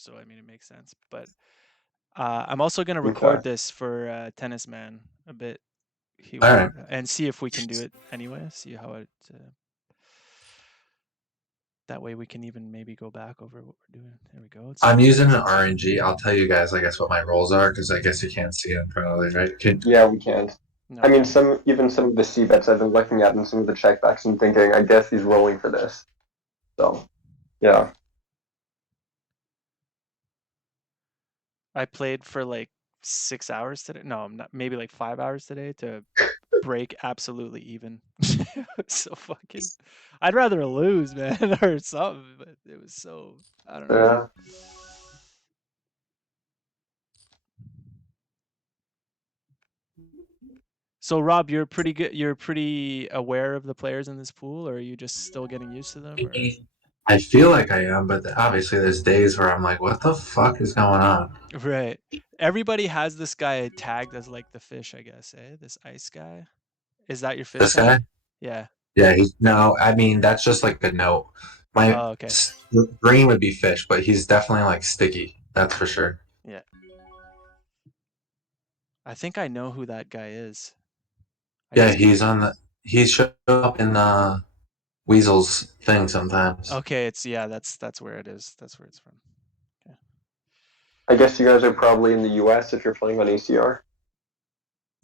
so I mean it makes sense. But I'm also gonna Okay. record this for Tennis Man a bit. All right. And see if we can do it anyway. See how it. That way we can even maybe go back over what we're doing. There we go. It's I'm starting. using an RNG. I'll tell you guys, I guess, what my roles are because I guess you can't see it in front of you, right? Yeah. Can, Yeah. I No. mean, No, I can. some of the C bets I've been looking at and some of the checkbacks and thinking, I guess he's rolling for this. So yeah. I played for like 6 hours today. No, I'm not. Maybe like 5 hours today to break absolutely even. It was so fucking. I'd rather lose, man, or something. But it was so. I don't know. Yeah. So Rob, you're pretty good. You're pretty aware of the players in this pool, or are you just still getting used to them? Or I feel like I am, but obviously there's days where I'm like, what the fuck is going on? right. Everybody has this guy tagged as like the fish, I guess. Eh, this ice guy. Is that your fish This tag? guy? Yeah. Yeah, he's no, I mean, that's just like a note. My Oh, okay. green would be fish, but he's definitely like sticky. That's for sure. Yeah. I think I know who that guy is. I Yeah, just can't. he shows up in Weasel's thing sometimes. Okay, it's yeah, that's where it is. That's where it's from. Okay. I guess you guys are probably in the US if you're playing on ACR.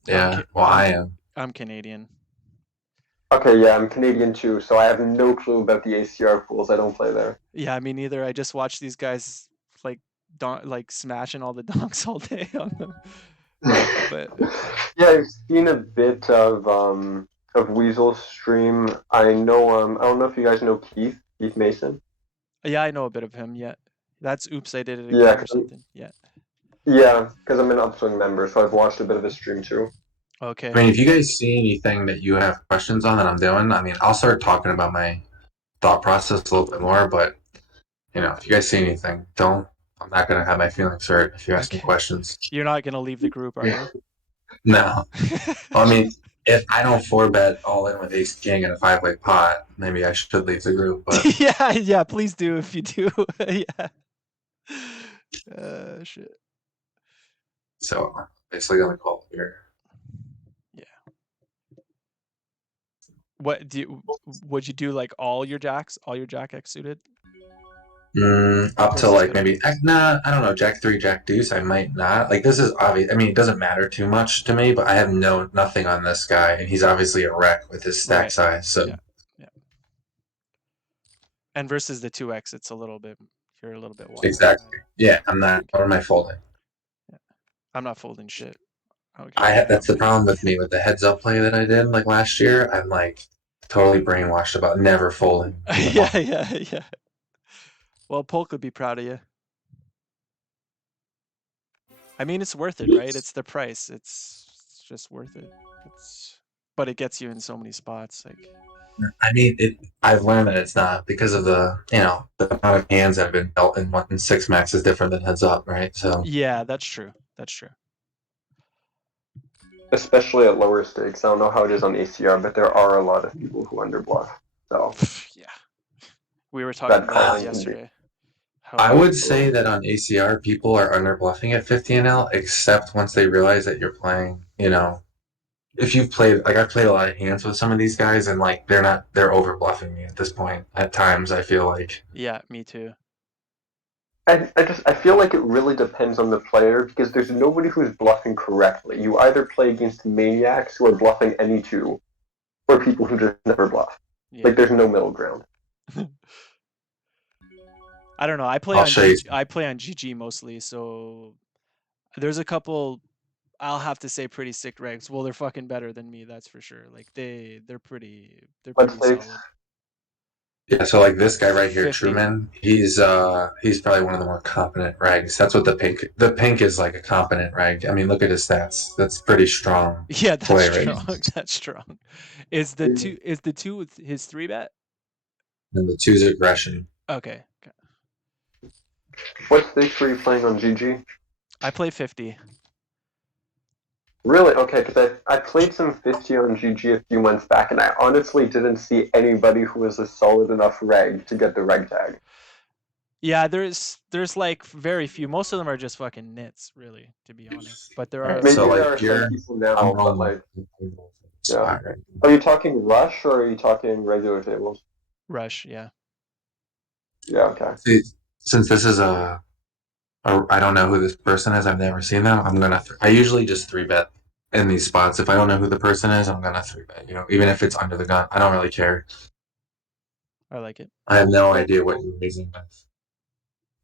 I'm Yeah, Ca- well, I'm I am. I'm Canadian. Okay, yeah, I'm Canadian too, so I have no clue about the ACR pools. I don't play there. Yeah, me neither. I just watch these guys like like smashing all the donks all day on them. But Yeah, I've seen a bit of Weasel's stream. I don't know if you guys know Keith Mason. yeah, I know a bit of him. Yeah, that's oops, I did it Yeah, again or something. Yeah. yeah, because I'm an Upswing member, so I've watched a bit of his stream too. Okay. I mean, if you guys see anything that you have questions on that I'm doing, I mean, I'll start talking about my thought process a little bit more. But if you guys see anything, don't. I'm not gonna have my feelings hurt if you ask me Okay. questions. You're not gonna leave the group, are you? No, well, I mean, if I don't four bet all in with Ace King in a 5-way pot, maybe I should leave the group. But Yeah, yeah. Please do if you do. Yeah. Shit. so basically, gonna call it here. Yeah. What do you, would you do like all your jacks, all your jack X suited? Up Or is to this like better? maybe nah, I don't know, Jack three, Jack deuce. I might not like this is obvious. I mean, it doesn't matter too much to me, but I have nothing on this guy, and he's obviously a wreck with his stack Right. size. So Yeah. Yeah. And versus the 2X, it's a little bit, you're a little bit wider. exactly, yeah. I'm not. What am I folding? Yeah. I'm not folding shit. I don't give a I damn. that's the problem with me with the heads up play that I did like last year. I'm like totally brainwashed about never folding the Yeah, ball. yeah, yeah. Well, Polk would be proud of you. I mean, it's worth it, right? It's the price. It's just worth it. It's, but it gets you in so many spots. Like, I mean, I've learned that it's not because of the amount of hands that have been dealt in one in six max is different than heads up, right? So yeah, that's true. That's true. especially at lower stakes. I don't know how it is on ACR, but there are a lot of people who underbluff. So Yeah, we were talking that about that calling can be. yesterday. I How would say that on ACR, people are under bluffing at 50 NL, except once they realize that you're playing. If you've played, like I've played a lot of hands with some of these guys, and like they're over bluffing me at this point. At times, I feel like. yeah, me too. I feel like it really depends on the player because there's nobody who's bluffing correctly. You either play against maniacs who are bluffing any two, or people who just never bluff. Yeah. Like there's no middle ground. I don't know. I play I'll on show you. GG. I play on GG mostly, so there's a couple I'll have to say pretty sick regs. Well, they're fucking better than me, that's for sure. Like they're Let's pretty say solid. Yeah, so like this guy right here, 50. Truman, he's probably one of the more competent rags. That's what the pink is like a competent rag. I mean, look at his stats. That's pretty strong Yeah, that's play rate. strong. That's strong. Is the two with his three bet? And the two's aggression. Okay. Okay. What stakes were you playing on GG? I play 50. Really? Okay, because I played some 50 on GG a few months back, and I honestly didn't see anybody who was a solid enough reg to get the reg tag. Yeah, there's like very few. Most of them are just fucking nits, really, to be honest. But there All are right, a so Maybe few. there like are some people I'm now, but rolling like, yeah. spot right now. Are you talking rush or are you talking regular tables? Rush, yeah. Yeah, okay. See, since this is I don't know who this person is. I've never seen them. I usually just three bet in these spots. If I don't know who the person is, I'm gonna three bet. You know, even if it's under the gun, I don't really care. I like it. I have no Yeah. idea what you're raising with.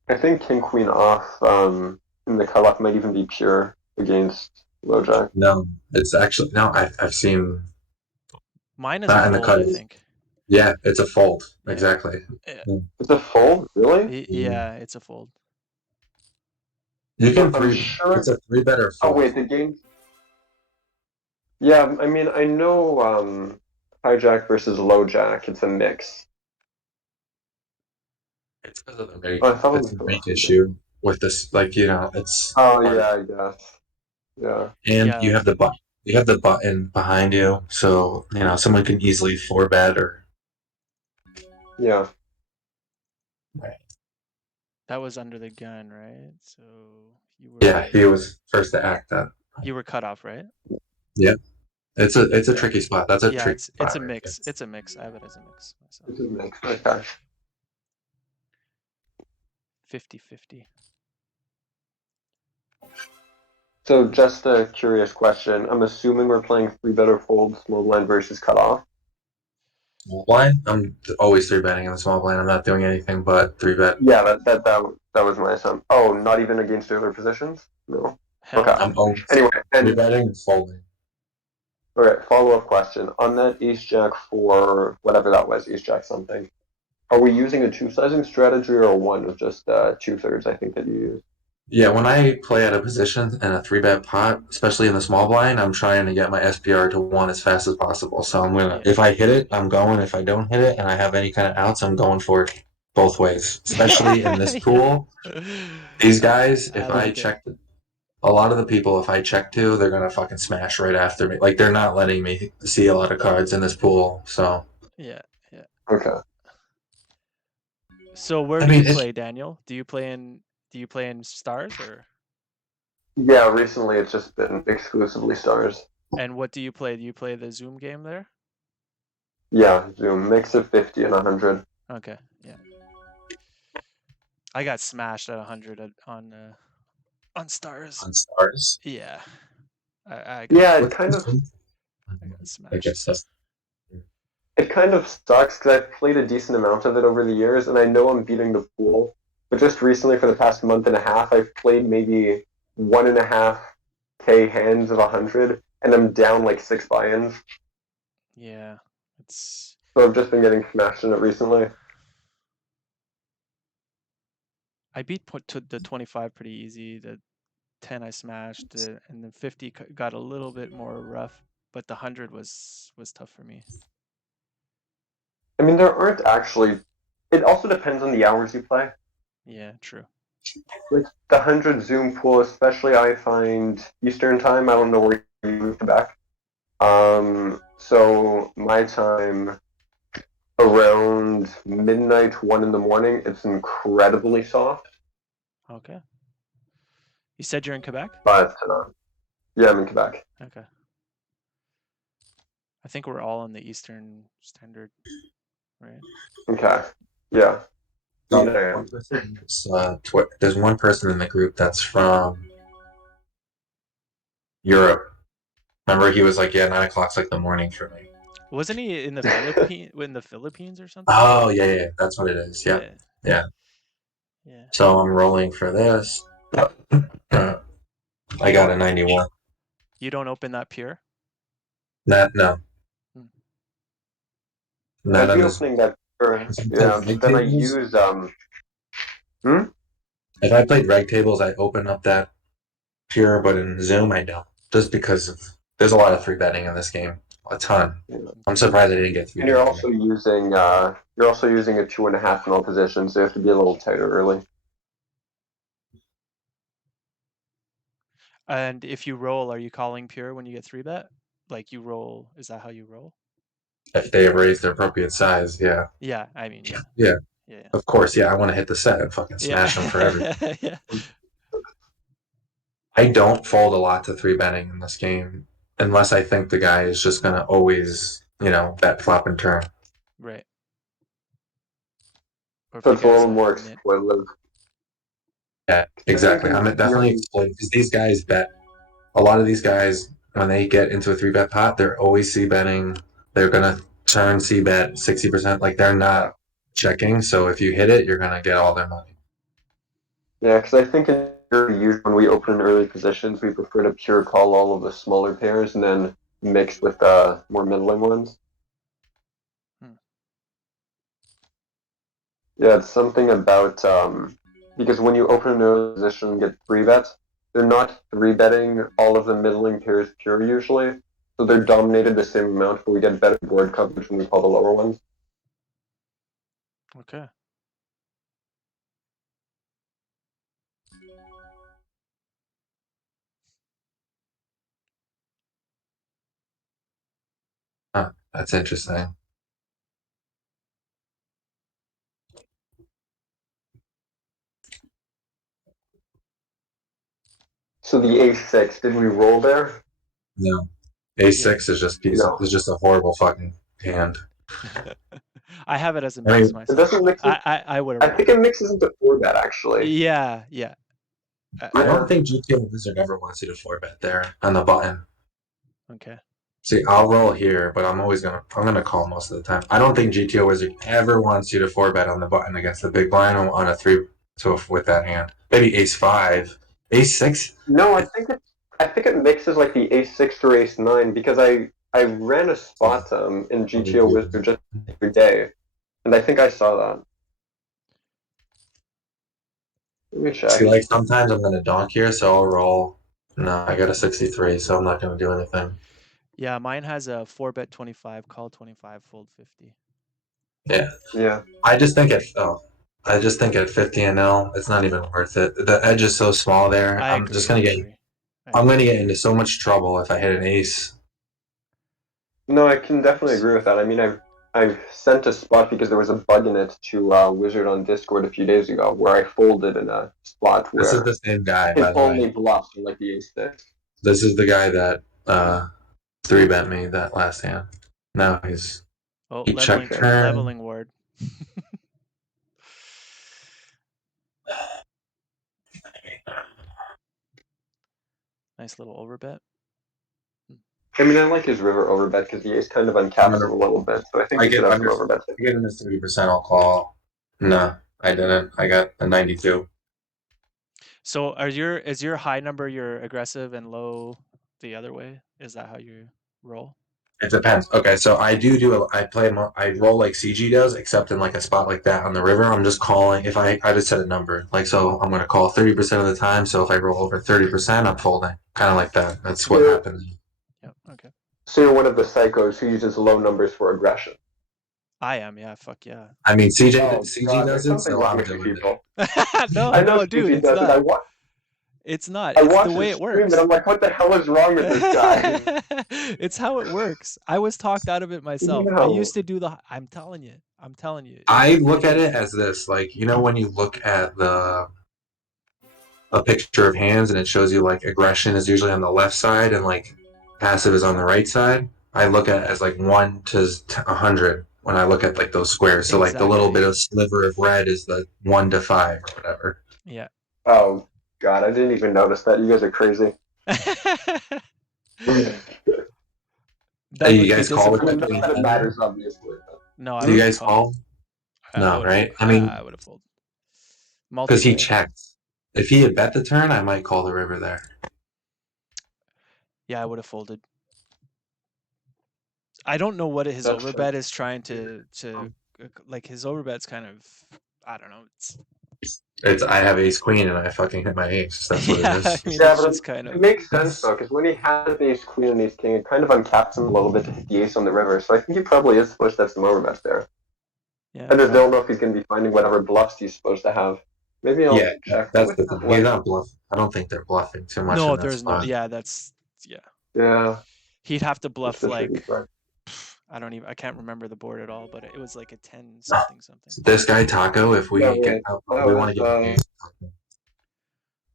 I think king queen off in the cutoff might even be pure against low jack. No, it's actually no. I've seen Mine is a not in the fold, cut. I think. Yeah, it's a fold. Yeah. Exactly. Yeah, Mm. It's a fold, really? yeah, it's a fold. You can I'm three. It's sure. a three better Oh fold. wait, the game. Yeah, I mean, I know hijack versus low jack. It's a mix. It's because of the rake. Oh, I thought it It's was a the rake 100. issue with this. Like it's Oh hard. yeah, I guess. Yeah, And Yeah, you have the button behind you, so someone can easily four bet or. yeah. that was under the gun, right? So you Yeah, were he was first to act that. you were cut off, right? Yeah, it's a Yeah. tricky spot. That's a Yeah, tricky it's spot a right there. mix. It's a mix. I have it as a mix myself. It's a mix. Okay. 50-50. So just a curious question. I'm assuming we're playing three better fold small blind versus cutoff. Small blind. I'm always three betting in the small blind. I'm not doing anything but three bet. Yeah, that was my assumption. Oh, not even against the other positions? No. Hell Okay. I'm no. always Anyway, three and betting and folding. all right, follow-up question. On that ace jack for whatever that was, ace jack something. Are we using a two-sizing strategy or a one with just two-thirds, I think that you use? Yeah, when I play at a position in a three bet pot, especially in the small blind, I'm trying to get my SPR to one as fast as possible. So Yeah. if I hit it, I'm going. If I don't hit it and I have any kind of outs, I'm going for it both ways. Especially in this Yeah. pool, these guys, I if I like it. check, a lot of the people, if I check to, they're gonna fucking smash right after me. Like they're not letting me see a lot of cards in this pool. So Yeah. Yeah. Okay. So where I do you mean, it's play, Daniel? Do you play in stars or Yeah, recently it's just been exclusively stars. and what do you play? Do you play the Zoom game there? Yeah, Zoom. Mix of 50 and 100. Okay. Yeah. I got smashed at 100 on stars. on stars. Yeah. I got Yeah, What? I got I smashed. guess so. it kind of sucks because I've played a decent amount of it over the years, and I know I'm beating the pool. But just recently, for the past month and a half, I've played maybe 1.5K hands of 100, and I'm down like 6 buy-ins. Yeah. It's So I've just been getting smashed in it recently. I beat put to the 25 pretty easy. The 10 I smashed, and then 50 got a little bit more rough, but the 100 was tough for me. I mean, there aren't actually. It also depends on the hours you play. Yeah, true. Like the 100 Zoom pool, especially, I find Eastern time. I don't know where you move to back. So my time around midnight, 1 in the morning, it's incredibly soft. Okay. You said you're in Quebec? But yeah, I'm in Quebec. Okay. I think we're all on the Eastern Standard, right? Okay. Yeah. I mean, No, I one am. person. There's one person in the group that's from Europe. Remember, he was like, "Yeah, 9 o'clock's like the morning for me." Wasn't he in the Philippines or something? Oh, yeah, yeah, that's what it is. Yeah, Yeah. yeah. Yeah. So I'm rolling for this. I You got don't a 91. you don't open that pure? No, Hmm. not I'd on be this. opening that. If I played Yeah, but reg then I tables, use Hmm? if I played reg tables, I open up that pure, but in Zoom, I don't. Just because there's a lot of three betting in this game, a ton. Yeah. I'm Okay. surprised I didn't get three And you're bet here. also using a 2.5 in all positions, so you have to be a little tighter early. And if you roll, are you calling pure when you get 3 bet? Like you roll, is that how you roll? If they raise their appropriate size, yeah, Yeah, I mean, yeah. yeah. Yeah. Of course, yeah, I want to hit the set and fucking smash them for everything. Yeah. Yeah. I don't fold a lot to three betting in this game unless I think the guy is just gonna always, bet flop and turn. Right. Or if So the it's a guy's little a more nit. exploitative. Yeah, I think exactly. I'm in definitely theory, exploiting because these guys bet. A lot of these guys, when they get into a three bet pot, they're always c betting. They're gonna turn c bet 60%. Like they're yeah. not checking. So if you hit it, you're gonna get all their money. Yeah, because I think in theory, usually when we open in early positions, we prefer to pure call all of the smaller pairs and then mix with the more middling ones. Hmm. Yeah, it's something about because when you open an early position and get three bets, they're not three betting all of the middling pairs pure usually, so they're dominated the same amount, but we get better board coverage when we call the lower ones. Okay. Huh, that's interesting. So the A6, did we roll there? No, Yeah. a6 is just No. a horrible fucking hand. I have it as a I mix mean, It myself. doesn't mix it. I would have I think rolled it. it mixes into four bet actually. Yeah. Yeah. I I don't Yeah. think GTO Wizard ever wants you to four bet there on the button. okay. See, I'll roll here, but I'm gonna call most of the time. I don't think GTO Wizard ever wants you to four bet on the button against the big blind on a three with that hand. Maybe ace five, ace six. No, I think it mixes like the A6 or Ace 9 because I ran a Yeah, spot in probably GTO do. Wizard just the other day, and I think I saw that. Let me See, check. like sometimes I'm gonna donk here, so I'll roll. No, I got a 63, so I'm not gonna do anything. Yeah, mine has a 4 bet 25, call 25, fold 50. Yeah, Yeah. I just think at I just think at 50 NL, it's not even worth it. The edge is so small there. I I'm just agree. I gonna get agree. I I'm gonna agree. get into so much trouble if I hit an ace. No, I can definitely S- agree with that. I mean, I've sent a spot because there was a bug in it to Wizard on Discord a few days ago where I folded in a spot This is where the same guy, his by the way. only bluff was like the Ace 6. This is the guy that three bet me that last hand. Now Oh, he checked Okay. turn. leveling ward. Nice little overbet. I mean, I like his river overbet because the ace kind of I'm uncaps gonna him a little bit, so I think I he should get have some under overbets. I get into 30%. I'll call. No, I didn't. I got a 92. So is your high number your aggressive and low the other way? Is that how you roll? It depends. Okay, so I roll like CG does, except in like a spot like that on the river. I'm just calling if I just set a number. Like so I'm gonna call 30% of the time. So if I roll over 30%, I'm folding. Kind of like that. That's what You're, happens. Yep. Okay. so you're one of the psychos who uses low numbers for aggression. I am. Yeah. Fuck yeah. I mean Oh CG God, does there's it, something so wrong I'm with you doing it. people. No, I know no, dude, CG it's does it. not. I It's not. I It's the watch way his it stream and works. I'm like, what the hell is wrong with this guy? It's how it works. I was talked out of it myself. I No. used to do the. I'm telling you. I'm telling you. I It look at it is. as this, like when you look at the a picture of hands and it shows you like aggression is usually on the left side and like passive is on the right side. I look at it as like 1 to 100 when I look at like those squares. So like the little bit Exactly. of sliver of red is the 1 to 5 or whatever. Yeah. Oh God, I didn't even notice that. You guys are crazy. That Hey, you would be guys call I with mean, that not disappointing. queen that it seven? matters, obviously. No, I Do you would Hmm? have guys called. call? No, right? I mean, I would have folded. because he Multi-way. checked. If he had bet the turn, I might call the river there. Yeah, I would have folded. I don't know what his That's overbet is trying to like his overbet's kind of I don't know. It's It's I have ace queen and I fucking hit my ace. That's what it yeah, I is. mean yeah, it's but just kind it of makes sense though, because when he has ace queen and ace king, it kind of uncaps him a little bit to hit the ace on the river. So I think he probably is supposed to have some overbets there. yeah, I just don't probably. know if he's going to be finding whatever bluffs he's supposed to have. Maybe Yeah, I'll check that's with the that thing. He's one. not bluffing. I don't think they're bluffing too much in No, that there's no spot. yeah, that's yeah. Yeah, He'd have to that's bluff the tricky like part. I can't remember the board at all, but it was like a 10 something something. This guy Taco, if No, we get wait. That we want was to get games.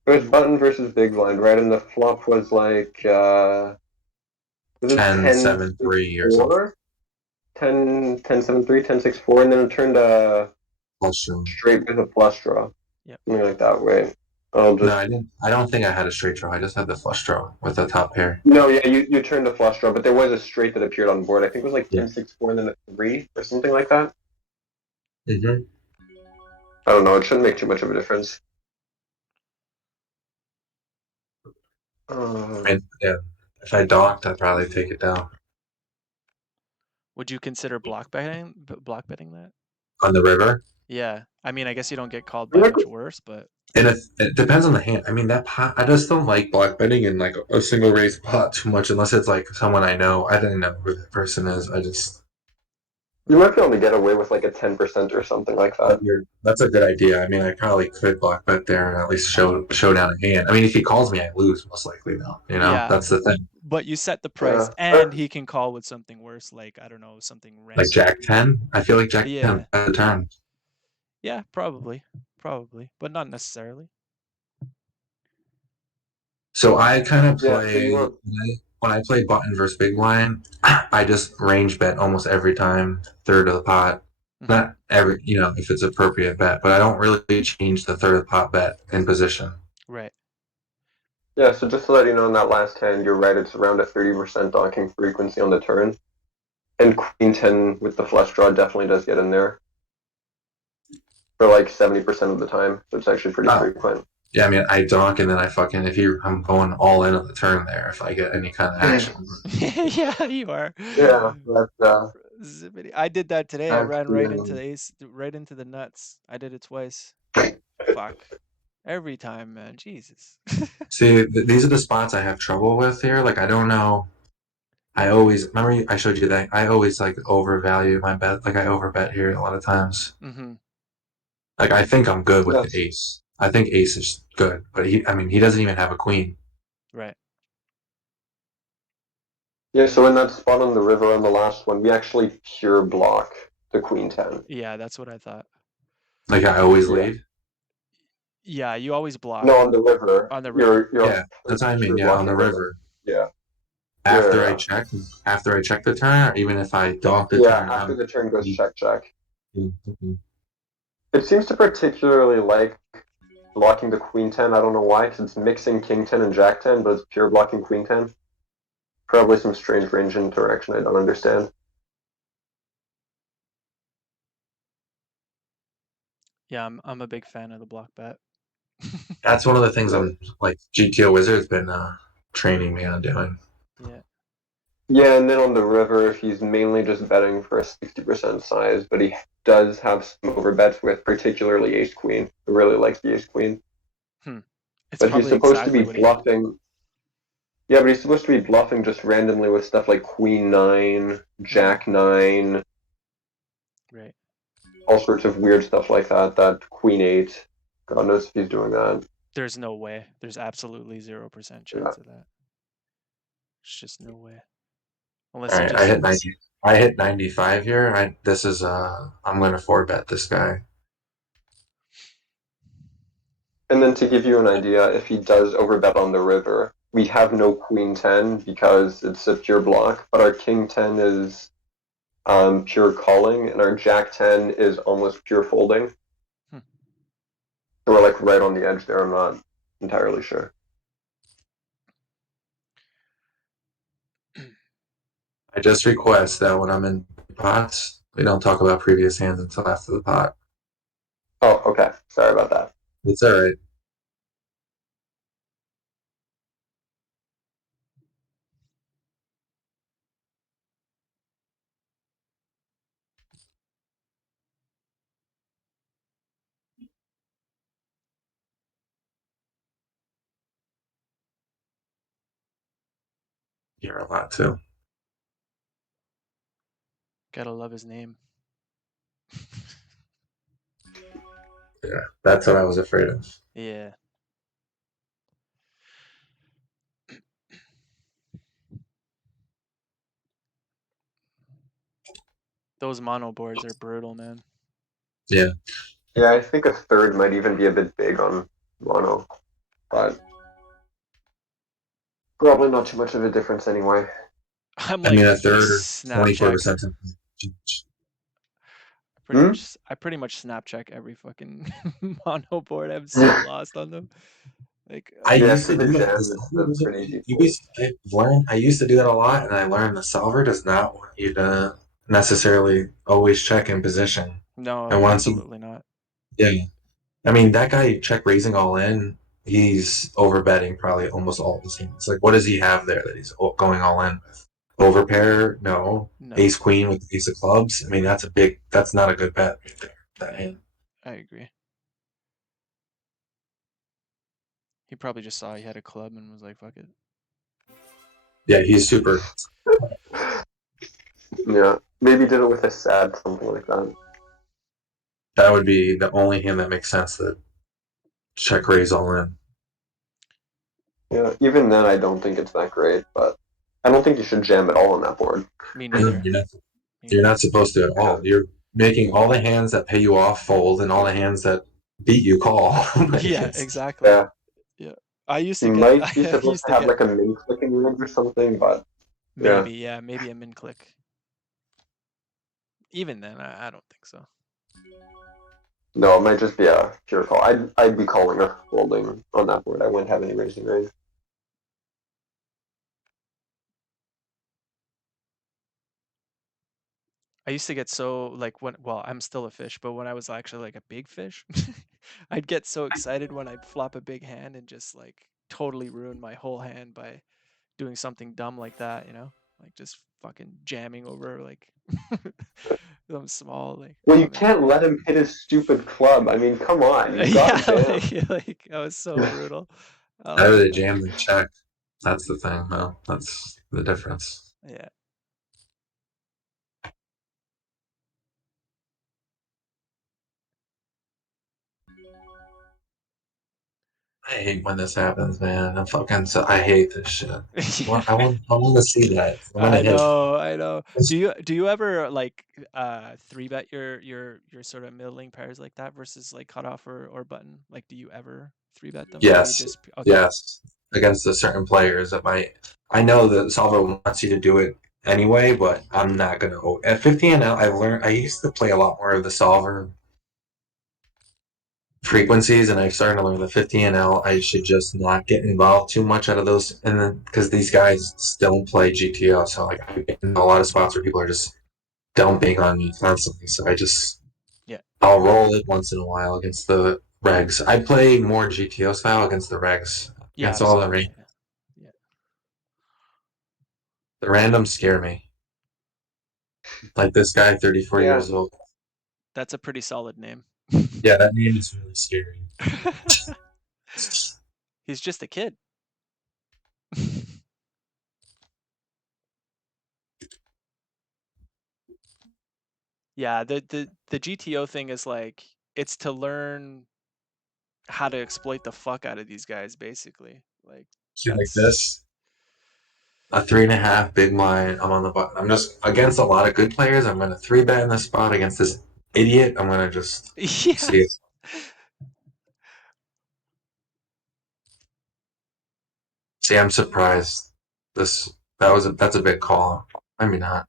it was button versus big blind, right? And the flop was like was it 10, 10 7, 6 3 or something. 4? 10 10 7 3 10 6 4, and then it turned Plus, straight with a flush draw. Yep. Something like that. Wait. I'll no, just I didn't. I don't think I had a straight draw. I just had the flush draw with the top pair. No, yeah, you turned a flush draw, but there was a straight that appeared on board. I think it was like Yeah. 10 6 4 and then a 3 or something like that. Mm-hmm. I don't know, it shouldn't make too much of a difference. And yeah, if I docked, I'd probably take it down Would you consider block betting that? on the river. Yeah. I mean, I guess you don't get called by Yeah, much worse, but And if, it depends on the hand. I mean, that pot, I just don't like block betting in like a single raise pot too much unless it's like someone I know. I didn't know who that person is. I just, you might be able to get away with like a 10% or something like that. that's a good idea. I mean, I probably could block bet there and at least show down a hand. I mean, if he calls me, I lose most likely though. You know, yeah. that's the thing. But you set the price Yeah. and he can call with something worse, like I don't know, something Like random. Jack 10, I feel like Jack 10 Yeah. at the turn. Yeah, probably. Probably. But not necessarily. So I kind of Yeah, so you play were when I play button versus big blind. I just range bet almost every time, third of the pot. Hmm. Not every, if it's appropriate bet, but I don't really change the third of the pot bet in position. Right. Yeah, so just to let you know, in that last hand, you're right. It's around a 30% donking frequency on the turn, and Queen 10 with the flush draw definitely does get in there for like 70% of the time. So it's actually pretty Oh, frequent. yeah, I mean, I donk and then I fucking I'm going all in on the turn there if I get any kind of action. Yeah, you are. Yeah, Zippity. I did that today. I that's ran right into the the ace, right into the nuts. I did it twice. Fuck. Every time, man. Jesus. See, these are the spots I have trouble with here. Like, I don't know. I always remember I showed you that I always like overvalue my bet. Like I overbet here a lot of times. Mm-hmm. Like I think I'm good with the Yes. ace. I think ace is good, but I mean, he doesn't even have a queen. Right. Yeah, so in that spot on the river on the last one, we actually pure block the Queen 10. Yeah, that's what I thought. Like I always Yeah. lead. Yeah, you always block No, on the river. on the river. You're Yeah, that's what I mean. pure Yeah, on the blocking river. river. Yeah. After I Yeah. check, after I check the turn, or even if I donk the Yeah, turn, after I'm. the turn goes check check. Mm-hmm. It seems to particularly like blocking the Queen 10. I don't know why, because it's mixing King 10 and Jack 10, but it's pure blocking Queen 10. Probably some strange range interaction I don't understand. Yeah, I'm a big fan of the block bet. That's one of the things Yeah. I'm like GTO Wizard's been training me on doing. Yeah. Yeah, and then on the river, he's mainly just betting for a 60% size, but he does have some overbets with particularly Ace Queen. He really likes the Ace Queen. Hmm. It's But he's probably supposed to exactly be what he needs. bluffing. Yeah, but he's supposed to be bluffing just randomly with stuff like Queen 9, Mm-hmm. Jack 9, Right. all sorts of weird stuff like that. That Queen 8. God knows if he's doing that. There's no way. There's absolutely 0% Yeah. chance of that. There's just no way. All Unless he right, I just hit 90. I hit 95 here. This is I'm gonna four bet this guy. And then to give you an idea, if he does overbet on the river, we have no Queen 10 because it's a pure block, but our King 10 is pure calling, and our Jack 10 is almost pure folding. Hmm. So we're like right on the edge there. I'm not entirely sure. I just request that when I'm in pots, we don't talk about previous hands until after the pot. Oh, okay. Sorry about that. It's all right. You're a lot too. gotta love his name. Yeah, that's what I was afraid of. Yeah. Those mono boards are brutal, man. Yeah. Yeah, I think a third might even be a bit big on mono, but probably not too much of a difference anyway. I'm I like mean, a third, snap check. 24%. Hmm? I pretty much snap check every fucking mono board. I'm so lost on them. Like, I Yeah, used to because the do that. jam The is solver a doesn't. pretty easy You pull. I've learned. I used to do that a lot, and I learned the solver does not want you to necessarily always check in position. no, And once you, absolutely not. yeah, I mean that guy check raising all in. He's over betting probably almost all of his hands. Like, what does he have there that he's going all in with? Overpair? No. No, Ace queen with ace of clubs. I mean, that's a big. That's not a good bet right there. That hand. I agree. He probably just saw he had a club and was like, "Fuck it." Yeah, he's super. Yeah, maybe did it with a sad, something like that. That would be the only hand that makes sense that check raise all in. Yeah, even then I don't think it's that great, but I don't think you should jam at all on that board. Me You're neither. not, Me you're not neither. supposed to at Yeah. all. You're making all the hands that pay you off fold and all the hands that beat you call. Like Yeah, it's exactly. Yeah, Yeah. I used to you get might be I supposed used to to have get like a min clicking range or something, but yeah. maybe, yeah, maybe a min click. Even then, I don't think so. No, it might just be a pure call. I'd be calling or folding on that board. I wouldn't have any raising range. I used to get so like when well, I'm still a fish, but when I was actually like a big fish, I'd get so excited when I'd flop a big hand and just like totally ruin my whole hand by doing something dumb like that, you know? Like just fucking jamming over like something small, like Well, oh you man. can't let him hit his stupid club. I mean, come on, you gotta Yeah, jam. like I was so brutal. either Oh they man. jam or check. That's the thing, though. That's the difference. Yeah. I hate when this happens, man. I hate this shit. Yeah. I want to see that. I'm gonna I hit. know, I know. Do you ever like three bet your sort of middling pairs like that versus like cutoff or button? Like do you ever three bet them or are you Yes, just okay? yes. Against the certain players that might. I know that solver wants you to do it anyway, but I'm not gonna. At 15 now, I've learned. I used to play a lot more of the solver frequencies, and I've started to learn the 50 NL. I should just not get involved too much out of those, and then because these guys still play GTO, so like I get in a lot of spots where people are just dumping on me constantly. So Yeah. I'll roll it once in a while against the regs. I play more GTO style against the regs. Yeah, Against all absolutely. Yeah. Yeah. the randoms scare me. Like this guy, 34 Yeah. years old. That's a pretty solid name. Yeah, that name is really scary. He's just a kid. Yeah, the GTO thing is like it's to learn how to exploit the fuck out of these guys basically. Like See, like that's this, a 3.5 big blind. I'm on the button. I'm just against a lot of good players. I'm gonna three bet in this spot against this idiot. I'm gonna just yeah. see it. See, I'm surprised. This that's a big call. Maybe not.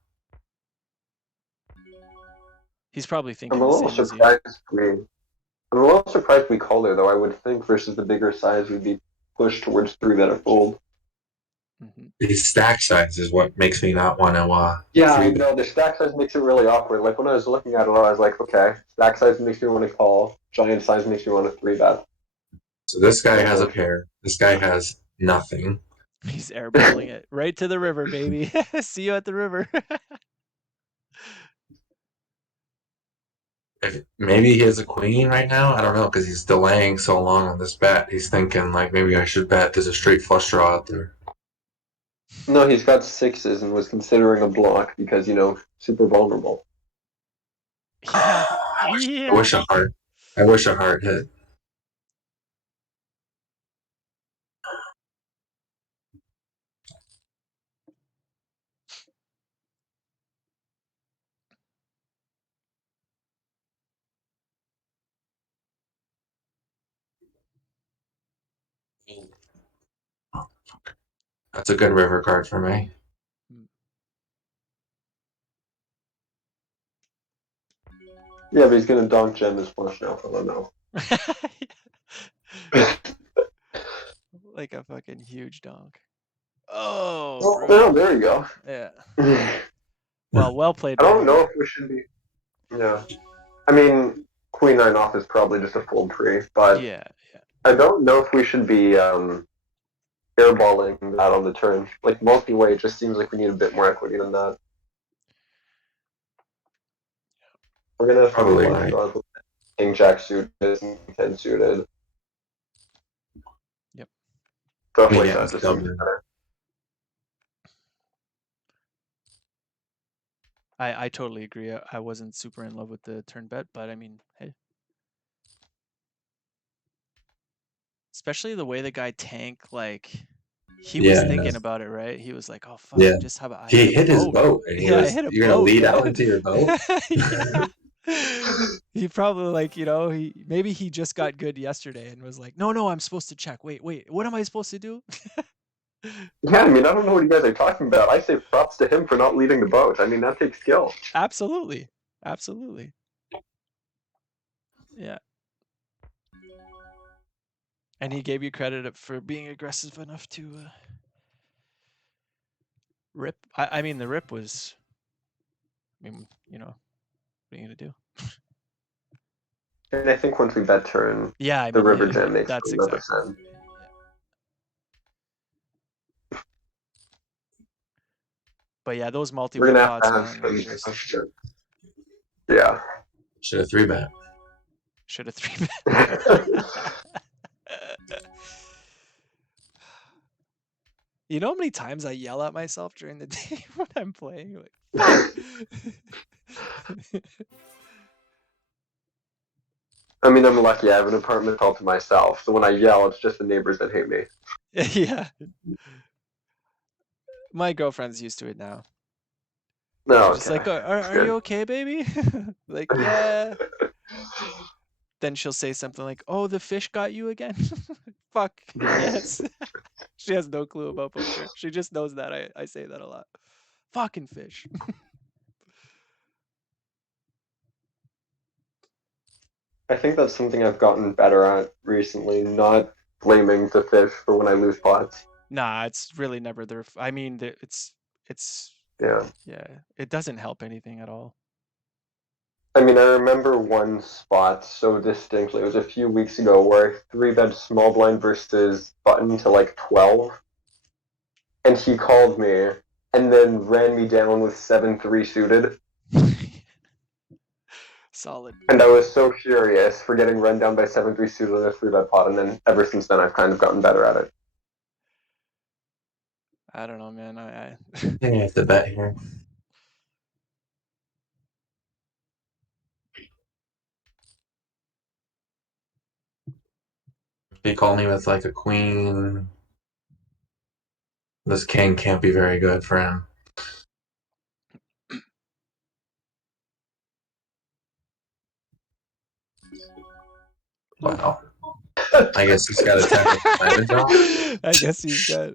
He's probably I'm thinking a the little same as you. surprised we I'm a little surprised we called her though. I would think versus the bigger size we'd be pushed towards three bet or fold. Hmm. The stack size is what makes me not want to Yeah, I three bet. know the stack size makes it really awkward. Like when I was looking at it, I was like, okay, stack size makes me want to call, giant size makes me want to three bet. So this guy has a Unfortunately. pair. This guy has nothing. He's airballing it right to the river, baby. See you at the river. If maybe he has a queen right now. I don't know because he's delaying so long on this bet. He's thinking like maybe I should bet. There's a straight flush draw out there. No, he's got sixes and was considering a block because, super vulnerable. Yeah. I Yeah. wish a heart. I wish a heart hit. That's a good river card for me. Yeah, but he's gonna donk gem his flush now for no. Like a fucking huge donk. Oh, Oh, brutal. there you go. Yeah. I Well played by don't him. know if we should be. Yeah. I mean, Queen 9 off is probably just a full tree, but Yeah, yeah. I don't know if we should be airballing that on the turn. Like, multi-way, it just seems like we need a bit more equity than that. We're gonna have to Probably rely on right. God with King Jack suited and 10 suited. Yep. Stuff like Yeah, that it's just seems government. better. I totally agree. I wasn't super in love with the turn bet, but I mean, hey. Especially the way the guy tank, like he was Yeah, thinking about it, right? He was like, "Oh fuck, yeah. just have I hit He a hit his boat." boat, and he Yeah, I was, hit a "You're gonna boat, lead out man. into your boat." Yeah. He probably like, he maybe he just got good yesterday and was like, "No, no, I'm supposed to check. Wait, what am I supposed to do?" Yeah, I mean, I don't know what you guys are talking about. I say props to him for not leading the boat. I mean, that takes skill. Absolutely. Absolutely. Yeah. And he gave you credit for being aggressive enough to rip. I mean, the rip was, I mean, what are you gonna do? And I think once we bet turn, Yeah, I the mean, river yeah, gem makes that's no exactly sense. it. Yeah. But yeah, those We're multi-way gonna have to pots, have man, they're just some. Yeah. Should have three bet. should have three bet. You know how many times I yell at myself during the day when I'm playing? Like, fuck. I mean, I'm lucky. I have an apartment all to myself, so when I yell, it's just the neighbors that hate me. Yeah. My girlfriend's used to it now. No, She's just okay, like, are, that's are you good. okay, baby? Like, yeah. Then she'll say something like, "Oh, the fish got you again." Fuck yes. She has no clue about poker. She just knows that I say that a lot. Fucking fish. I think that's something I've gotten better at recently, not blaming the fish for when I lose pots. Nah, it's really never their. I mean, it's Yeah. yeah, it doesn't help anything at all. I mean, I remember one spot so distinctly. It was a few weeks ago where I three bet small blind versus button to like 12, and he called me and then ran me down with 7-3 suited. Solid. And I was so furious for getting run down by 7-3 suited on a three bet pot, and then ever since then I've kind of gotten better at it. I don't know, man. I I think I have to bet here. If he called me with like a queen, this king can't be very good for him. Wow. I guess he's got a 10 with the diamond draw. I guess he's got.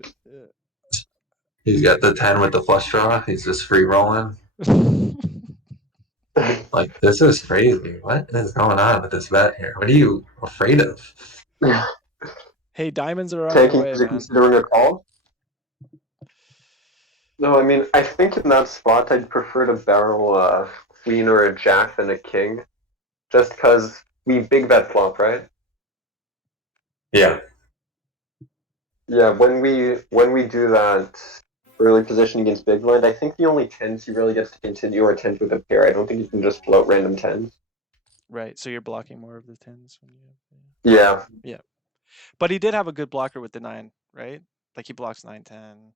He's got the 10 with the flush draw. He's just free rolling. Like, this is crazy. What is going on with this bet here? What are you afraid of? Hey, diamonds are on their Tanking way, is it man. considering a call? No, I mean, I think in that spot I'd prefer to barrel a queen or a jack than a king, just because we big bet flop, right? Yeah. Yeah, when we do that early position against big blind, I think the only tens he really gets to continue are tens with a pair. I don't think he can just float random tens. Right. So you're blocking more of the tens when you. Yeah. Yeah. But he did have a good blocker with the 9, right? Like he blocks 9, 10.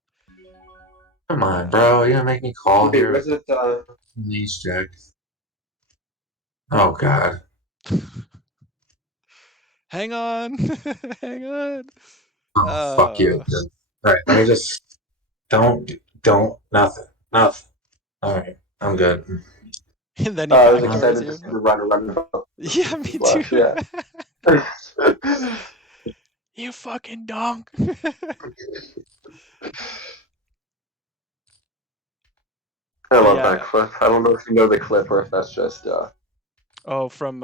Come on, bro. You're gonna make me call Wait, here was with it? these jacks. Oh, God. Hang on. Hang on. Oh, fuck you. All right, let me just. Nothing. Nothing. All right, I'm good. And then he I was backdoors excited to you. see the run Yeah, me too. flush. Yeah. You fucking donk. I But love that yeah. clip. I don't know if you know the clip or if that's just Oh, from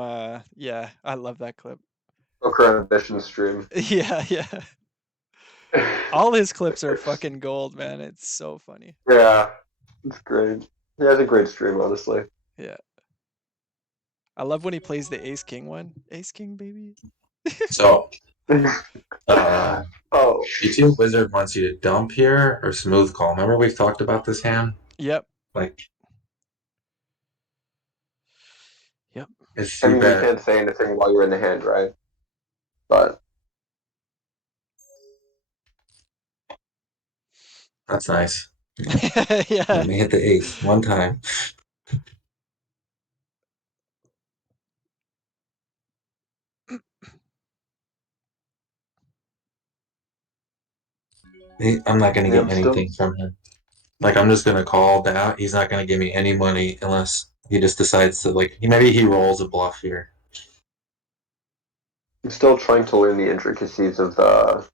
yeah, I love that clip. Poker Ambition stream. Yeah, yeah. All his clips are fucking gold, man. It's so funny. Yeah, it's great. He has a great stream, honestly. Yeah. I love when he plays the Ace King one. Ace King, baby. So, uh, Oh, GTO Wizard wants you to dump here or smooth call. Remember we've talked about this hand? Yep. Like, Yep. if I you mean, you bet, can't say anything while you're in the hand, right? But that's nice. Let Yeah. me hit the ace one time. I'm not going to yeah, get I'm still anything from him. Like, I'm just going to call that. He's not going to give me any money unless he just decides to, like, maybe he rolls a bluff here. I'm still trying to learn the intricacies of the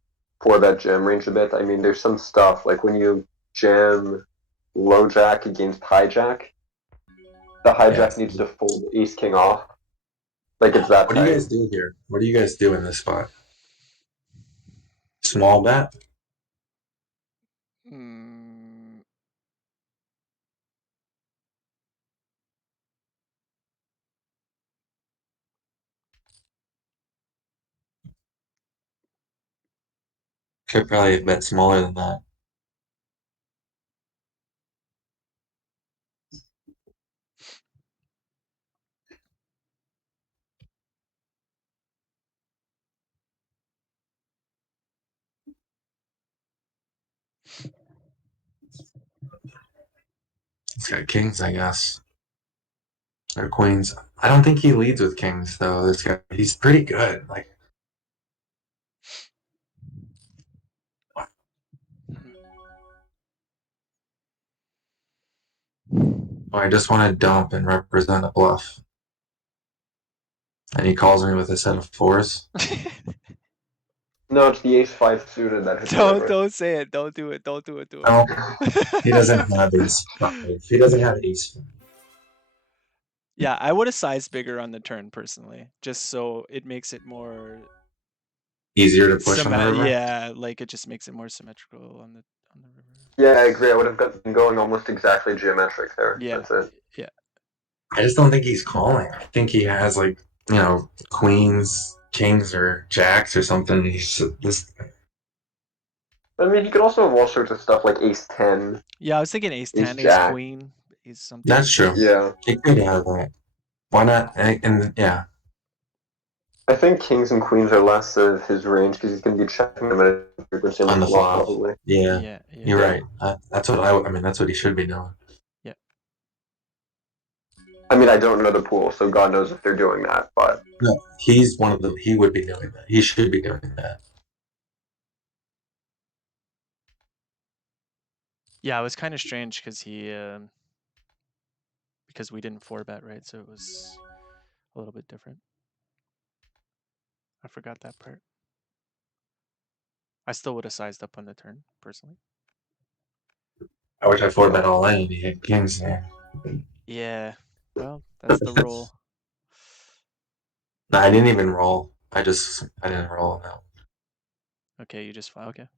four bet jam range a bit. I mean, there's some stuff like when you jam low jack against hijack, the Yeah. hijack needs to fold ace king off. Like it's that What do you tight. guys do here? What do you guys do in this spot? Small bet? Mm, Could probably bet smaller than that. He's got kings, I guess. Or queens. I don't think he leads with kings, though. This guy, he's pretty good. Like, oh, I just want to dump and represent a bluff. And he calls me with a set of fours. No, it's the ace five suited that hit the don't river. don't say it. Don't do it. Don't do it to him. No, he doesn't have ace five. He doesn't have ace five. Yeah, I would have sized bigger on the turn personally, just so it makes it more Easier to push on the river. yeah, like it just makes it more symmetrical on the river. Yeah, I agree. I would have been going almost exactly geometric there. Yeah, That's it. yeah. I just don't think he's calling. I think he has, like, queens, kings, or jacks or something. He's this. I mean, you could also have all sorts of stuff like ace ten, Yeah, I was thinking ace ace 10, ace jack. queen, ace something. That's true. Yeah. He could have that. Why not? And yeah, I think kings and queens are less of his range because he's going to be checking them at a frequency on on the the flop, flop. probably. Yeah, Yeah, yeah, you're Yeah. right. That's what I mean, that's what he should be doing. yeah. I mean, I don't know the pool, so God knows if they're doing that, but No, he's one of the. He would be doing that. He should be doing that. Yeah, it was kind of strange because because we didn't four bet, right? So it was a little bit different. I forgot that part. I still would have sized up on the turn personally. I wish I four bet all in. He had kings there. Yeah. Well, that's the rule. No, I didn't even roll. I didn't roll on that one. Okay, you just okay.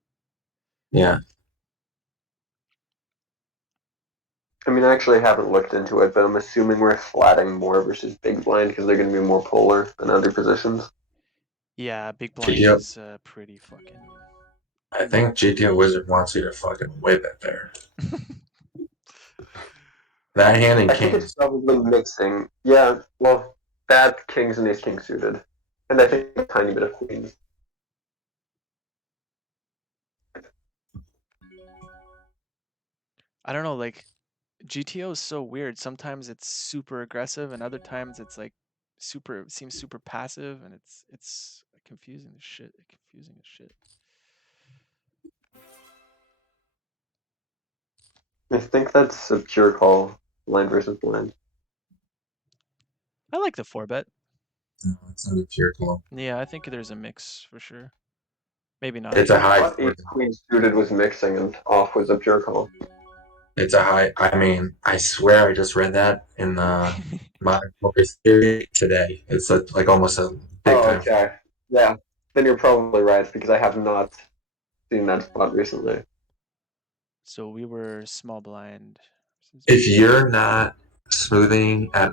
Yeah, I mean, I actually haven't looked into it, but I'm assuming we're flatting more versus big blind because they're going to be more polar than other positions. Yeah, big blind GTO. is pretty fucking. I think GTO Wizard wants you to fucking whip it there. That hand and I think it's kings. probably mixing. Yeah, well, bad kings and ace king suited. And I think a tiny bit of queens. I don't know, like GTO is so weird. Sometimes it's super aggressive, and other times it's like it seems super passive, and it's confusing as shit. Confusing as shit. I think that's a pure call, blind versus blind. I like the four bet. No, it's not a pure call. Yeah, I think there's a mix for sure. Maybe not. It's a I high thought four. ace queen suited was mixing and off was a pure call. It's a high. I mean, I swear I just read that in the modern poker theory today. It's like almost a big Oh, time. okay. Yeah. Then you're probably right because I have not seen that spot recently. So we were small blind. If you're not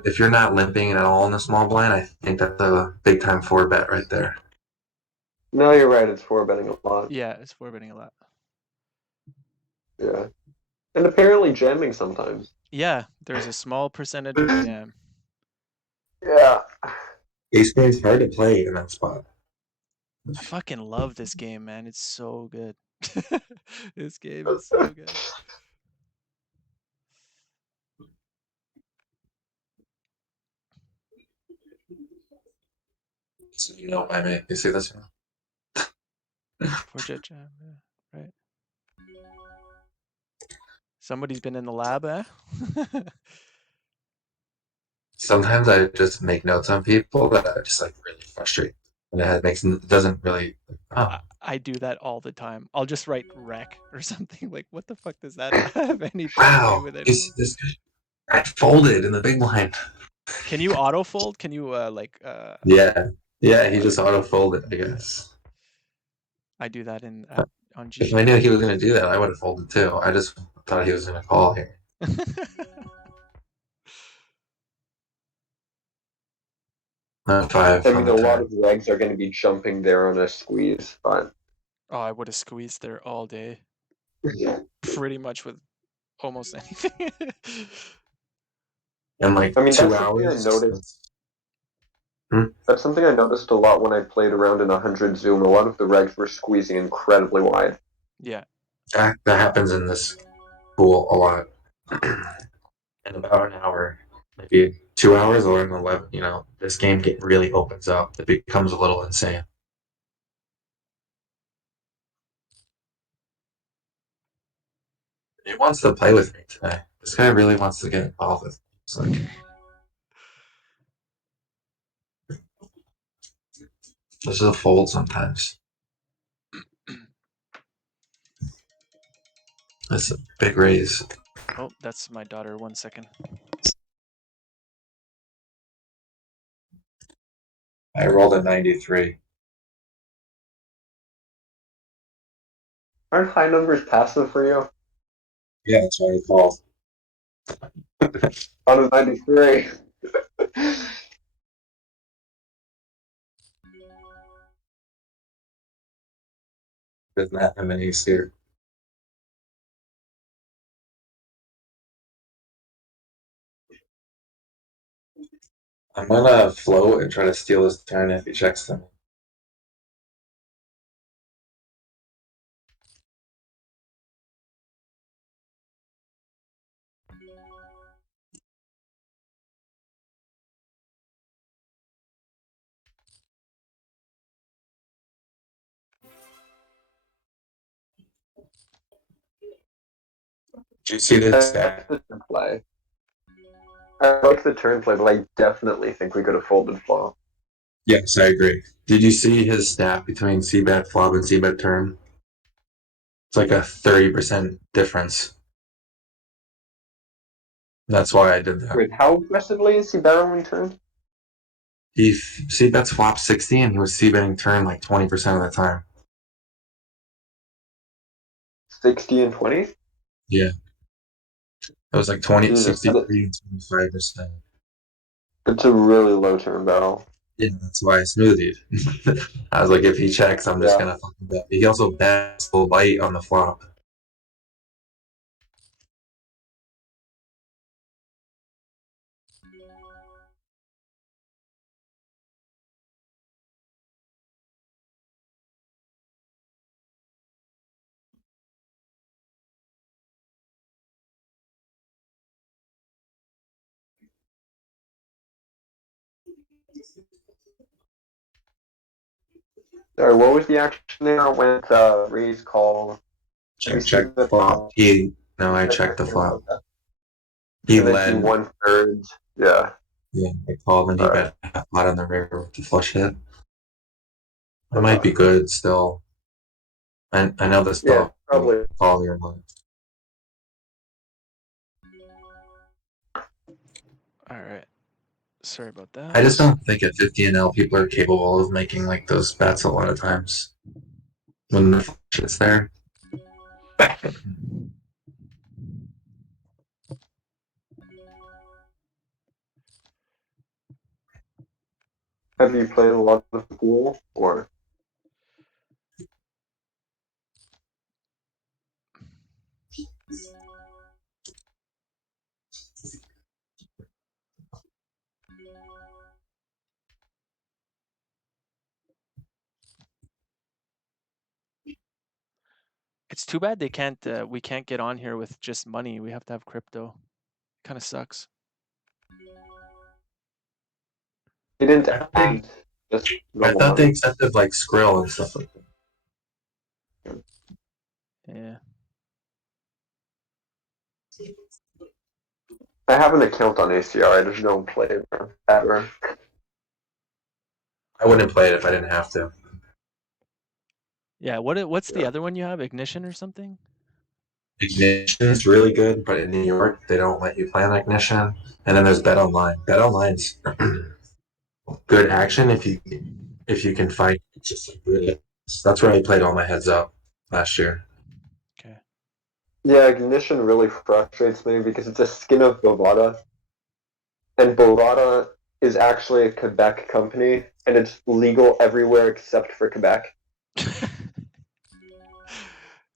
if you're not limping at all in the small blind, I think that's a big time four bet right there. No, you're right. It's four betting a lot. Yeah, it's four betting a lot. Yeah. And apparently jamming sometimes. Yeah, there's a small percentage of jam. Yeah. Ace queen's hard to play in that spot. I fucking love this game, man. It's so good. This game is so good. So, I mean, you see this? Four jet jam, yeah, right. Somebody's been in the lab, eh? Sometimes I just make notes on people that are just like really frustrating, and it doesn't really. Oh, I do that all the time. I'll just write wreck or something like, what the fuck does that have anything to do wow! with You see anything? this guy? I folded in the big blind. Can you auto fold? Can you Yeah, yeah. He just okay. auto folded. I Yeah. guess. I do that in on If I knew GG. he was going to do that, I would have folded too. I just thought he was going to call here. 5 I on mean, the a lot turn. of legs are going to be jumping there on a squeeze, but Oh, I would have squeezed there all day. yeah. Pretty much with almost anything. In like I mean, 2 hours. Hmm? that's something I noticed a lot when I played around in 100 Zoom. A lot of the regs were squeezing incredibly wide. Yeah. That happens in this pool a lot. In about an hour, maybe 2 hours or in 11, this game really opens up. It becomes a little insane. He wants to play with me today. This guy really wants to get involved with me. It's like, this is a fold sometimes. That's a big raise. Oh, that's my daughter. 1 second. I rolled a 93. Aren't high numbers passive for you? Yeah, that's why I called. On a 93. Doesn't have many here. I'm gonna float and try to steal his turn if he checks them. Do you see this That's stack? the turn play. I like the turn play, but I definitely think we could have folded flop. Yes, I agree. Did you see his stack between c-bet flop and c-bet turn? It's like a 30% difference. That's why I did that. Wait, how aggressively is he barreling turn? He c-bets flop 60 and he was c-betting turn like 20% of the time. 60 and 20? Yeah. It was like 20, Jesus, 63 and 25%. it's a really low turn barrel. Yeah, that's why I smoothied. I was like, if he checks, I'm just Yeah. gonna fucking bet. He also bets full light on the flop. Sorry, what was the action there? I went raise call. We see Check the flop. No, I checked the flop. He and then he led. 1/3. Yeah. Yeah, I called and he All right. bet half pot on the river with the flush hit. It might Okay. be good still. I know this Yeah, dog probably. all your life. All right. Sorry about I just that. don't think at 50 NL people are capable of making like those bets a lot of times when the shit's there. Have you played a lot of pool or? It's too bad they can't. We can't get on here with just money. We have to have crypto. Kind of sucks. They didn't I thought they, add just I normal thought they money. accepted like Skrill and stuff like Yeah. I have an account on ACR. I just don't play it ever. I wouldn't play it if I didn't have to. Yeah. What's the Yeah. other one you have? Ignition or something? Ignition's really good, but in New York they don't let you play on Ignition. And then there's Bet Online. Bet Online's good action if you can fight. It's just really, that's where I played all my heads up last year. Okay. Yeah, Ignition really frustrates me because it's a skin of Bovada, and Bovada is actually a Quebec company, and it's legal everywhere except for Quebec.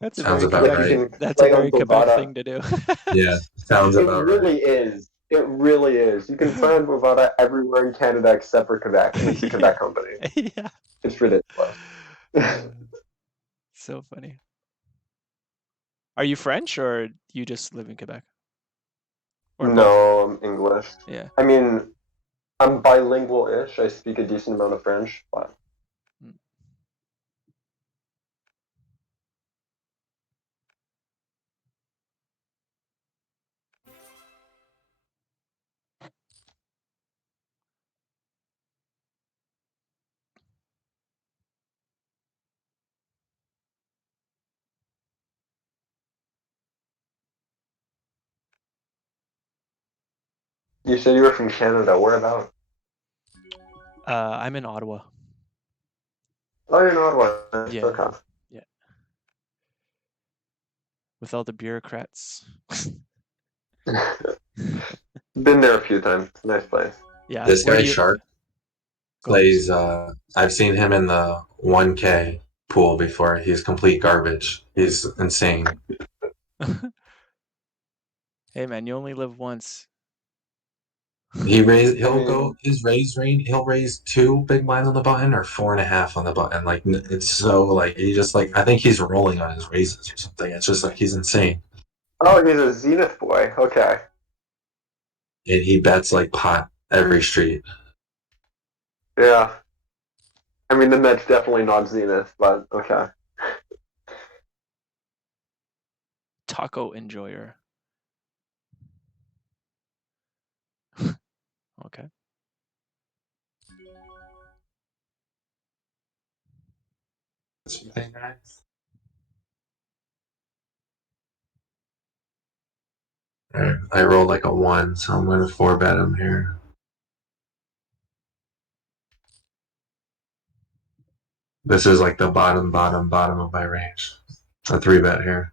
That's a Sounds very about Like you Quebec. right. can That's a play on very Quebec Bovada. thing to do. Yeah, sounds It about right. really is. It really is. You can play on Bovada everywhere in Canada except for Quebec, and it's a Yeah. Quebec company. Yeah. It's ridiculous. Uh, so funny. Are you French or you just live in Quebec? Or both? No, I'm English. Yeah. I mean, I'm bilingual-ish. I speak a decent amount of French, but Mm. you said you were from Canada. Where about? I'm in Ottawa. Oh, you're in Ottawa. Yeah. Okay. Yeah. With all the bureaucrats. Been there a few times. Nice place. Yeah. This Where guy do you Shark go? plays. I've seen him in the 1K pool before. He's complete garbage. He's insane. Hey man, you only live once. I He'll go mean, his raise range. He'll raise two big blinds on the button or 4.5 on the button. Like it's so like he just like I think he's rolling on his raises or something. It's just like he's insane. oh, he's a Zenith boy. Okay. And he bets like pot every street. Yeah. I mean, then that's definitely not Zenith, but okay. Taco enjoyer. Okay. I rolled like a 1, so I'm gonna 4 bet him here. This is like the bottom of my range. A 3 bet here.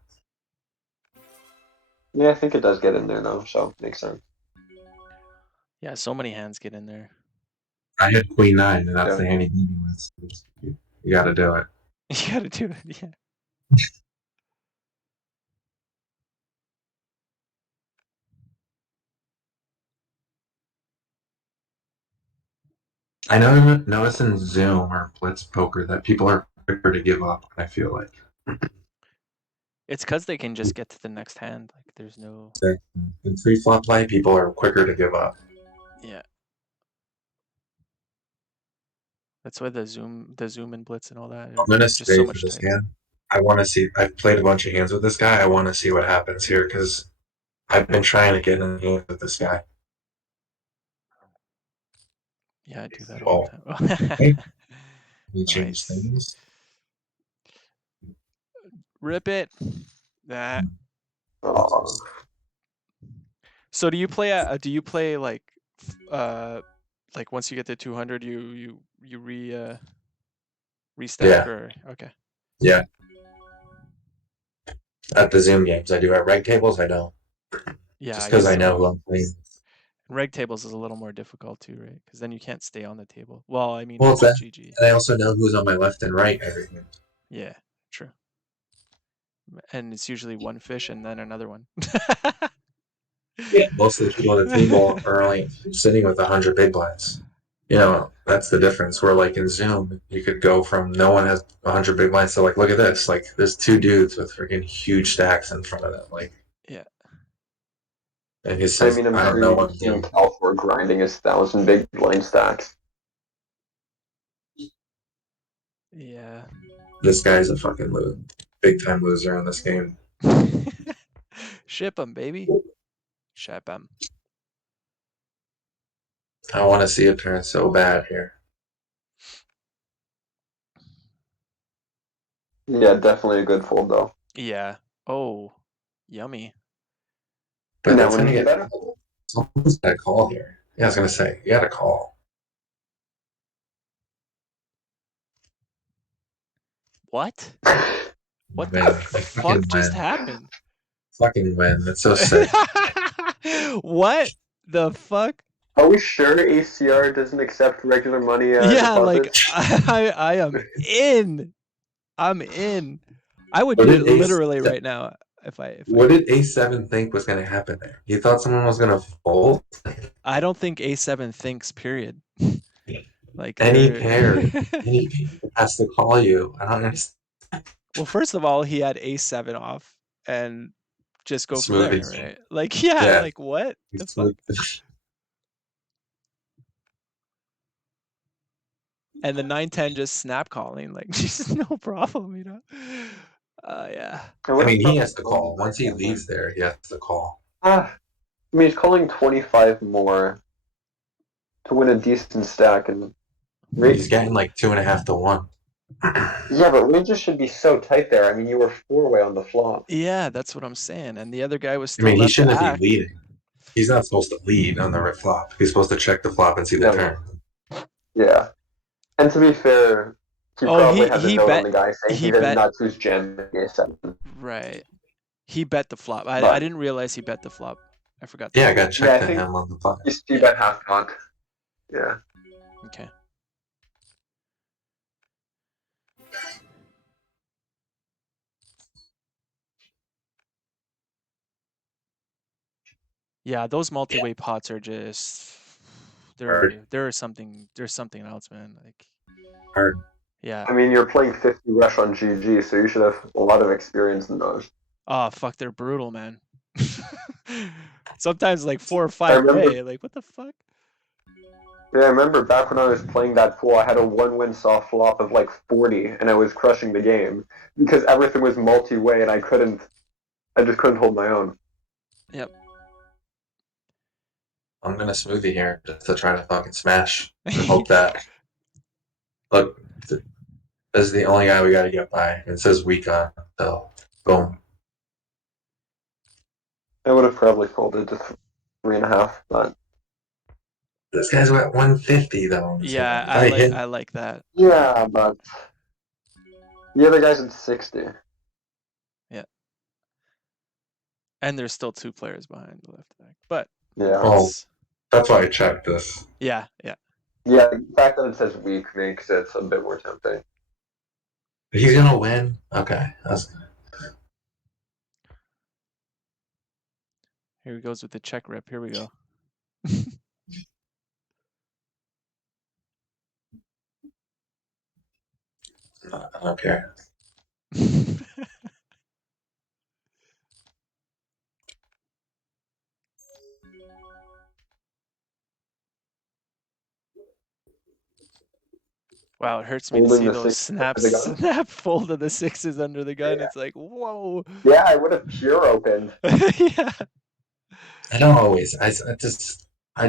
Yeah, I think it does get in there though, so makes sense. Yeah, so many hands get in there. I had Queen 9, and that's Yeah. the hand he beat me with. You got to do it. You gotta do it. Yeah. I know notice in Zoom or Blitz Poker that people are quicker to give up. I feel like It's because they can just get to the next hand. Like there's no. in free flop play, people are quicker to give up. Yeah. That's why the zoom and blitz and all that I'm are gonna just so stay for much this tighter. hand. I want to see. I've played a bunch of hands with this guy. I want to see what happens here because I've been trying to get in the hand with this guy. Yeah, I do that all Oh, the time. hey, he changed Nice. things. Rip it. Nah. Oh, So do you play like once you get to 200 you restack Yeah, or okay. yeah. At the Zoom games, I do. At reg tables, I don't. Yeah, Just I because I guess know who I'm playing. reg tables is a little more difficult too, right? Because then you can't stay on the table. Well, I mean, Well, it's then, GG. and I also know who's on my left and right every game. Yeah, true. And it's usually one fish and then another one. Yeah, most of the people on the table are only sitting with 100 big blinds. You know, that's the difference. Where like in Zoom, you could go from no one has 100 big blinds to like, look at this. Like, there's two dudes with freaking huge stacks in front of them. Like, Yeah. and he I says, mean, I'm I don't sure know you've what I'm seen doing. Cal for grinding his 1,000 big blind stacks. Yeah. This guy's a fucking big time loser on this game. Ship them, baby. Ship them. I want to see it turn so bad here. Yeah, definitely a good fold though. Yeah. Oh, yummy. But Now that's when gonna you get bet someone's got a call here. Yeah, I was gonna say you got a call. What? What the Win, like fuck fucking just win, happened? fucking win. That's so sick. What the fuck? are we sure ACR doesn't accept regular money Yeah, like deposits? I am in. I'm in. I would What do it did literally right now if I what could. did A7 think was gonna happen there? He thought someone was gonna fold. I don't think A7 thinks period. Like Any they're pair, any pair has to call you. I don't understand. Well, first of all, he had A7 off and just go from there, Smoothies. right? Like yeah, Yeah, like what the fuck? smooth. And the 910 just snap calling, like just no problem, you know. Yeah. I I would have mean, he probably has to folded call. my Once he hand there. leaves there, he has to call. I mean, he's calling 25 more to win a decent stack, and He's getting like 2.5 to 1. yeah, but ranges should be so tight there. I mean, you were four-way on the flop. Yeah, that's what I'm saying. And the other guy was I still mean, he left to shouldn't be act. leading. He's not supposed to lead on the red flop. He's supposed to check the flop and see the No, turn. yeah. And to be fair, he Oh, probably has a note on the guy saying he he did bet not choose Gen A7. right. He bet the flop. I But didn't realize he bet the flop. I forgot Yeah, that I part. got yeah, checked I to think him on the flop. he Yeah. bet half pot. Yeah. Okay. Yeah, those Yeah, multi-way pots are just hard, there's something else, man. Like hard. yeah. I mean, you're playing 50 rush on GG, so you should have a lot of experience in those. Oh fuck, they're brutal, man. Sometimes like four or I five remember, way. Like what the fuck? yeah, I remember back when I was playing that pool, I had a one-win soft flop of like 40, and I was crushing the game because everything was multi-way, and I just couldn't hold my own. Yep. I'm gonna smoothie here just to try to fucking smash and hope that. Look, this is the only guy we got to get by. It says weak on, so boom. I would have probably folded to 3.5, but This guy's at 150 though. Yeah, If I hit, I like that. yeah, but the other guy's at 60. Yeah. And there's still two players behind the left back. But Yeah. well, it's that's why I checked this. yeah, yeah. Yeah, the fact that it says weak makes it a bit more tempting. He's gonna win. Okay, that's Here he goes with the check rip. Here we go. I don't care. Wow, it hurts me to Holding see the those 6 snaps under the gun. snap fold of the sixes under the gun. Yeah. It's like, whoa. Yeah, I would have pure opened. Yeah. I don't always. I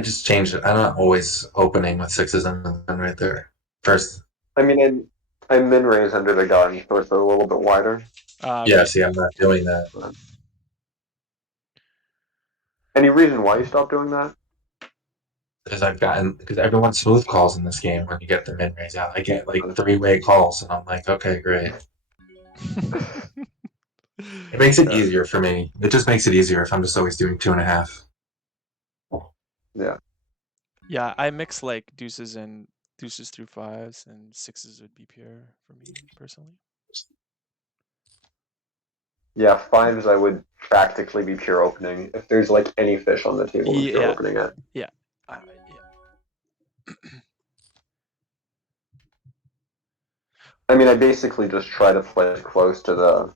just change it. I'm not always opening with sixes and then right there. First, I mean, I'm min raise under the gun, so it's a little bit wider. Yeah, Okay. see, I'm not doing that. Any reason why you stopped doing that? Because everyone smooth calls in this game when you get the min raise out. I get like 3-way calls, and I'm like, okay, great. It makes it Yeah. easier for me. It just makes it easier if I'm just always doing 2.5. Yeah. Yeah, I mix like deuces through fives, and sixes would be pure for me personally. Yeah, fives I would practically be pure opening. If there's like any fish on the table, I'm pure Yeah, opening it. yeah, I mean, I basically just try to play as close to the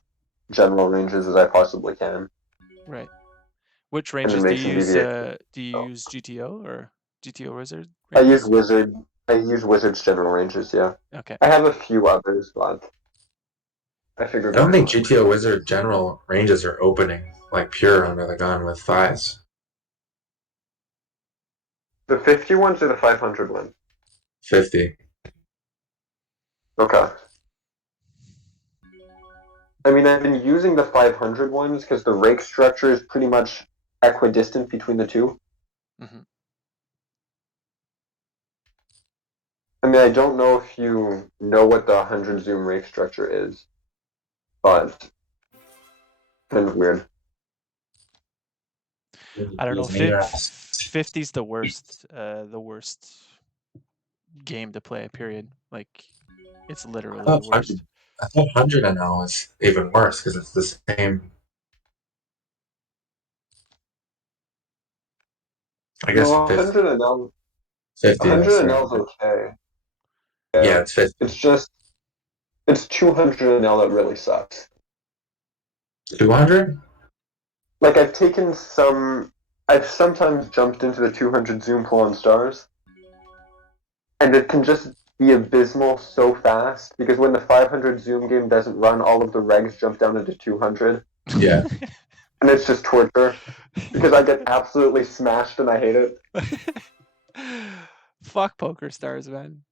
general ranges as I possibly can, right. Which and then ranges do make you some use? deviations. Do you So use GTO or GTO Wizard I use ranges? wizard. I use wizard's general ranges. Yeah, Okay. I have a few others, but I figured I don't why think not? GTO Wizard general ranges are opening like pure under the gun with fives. The 50 ones or the 500 ones? 50. Okay. I mean, I've been using the 500 ones because the rake structure is pretty much equidistant between the two. Hmm. I mean, I don't know if you know what the 100 zoom rake structure is, but kind of weird. I don't know. Maybe that's 50's the worst. The worst game to play. Period. Like, it's literally the 100. worst. I thought 100 and now is even worse because it's the same. I guess No, 100 and L, 50, that's 100 and right. L is okay. Yeah, Yeah, it's 50. it's just it's 200 and L that really sucks. 200? Like I've sometimes jumped into the 200 zoom pool on stars, and it can just be abysmal so fast because when the 500 zoom game doesn't run, all of the regs jump down into 200, Yeah. and it's just torture because I get absolutely smashed and I hate it. Fuck poker stars, man.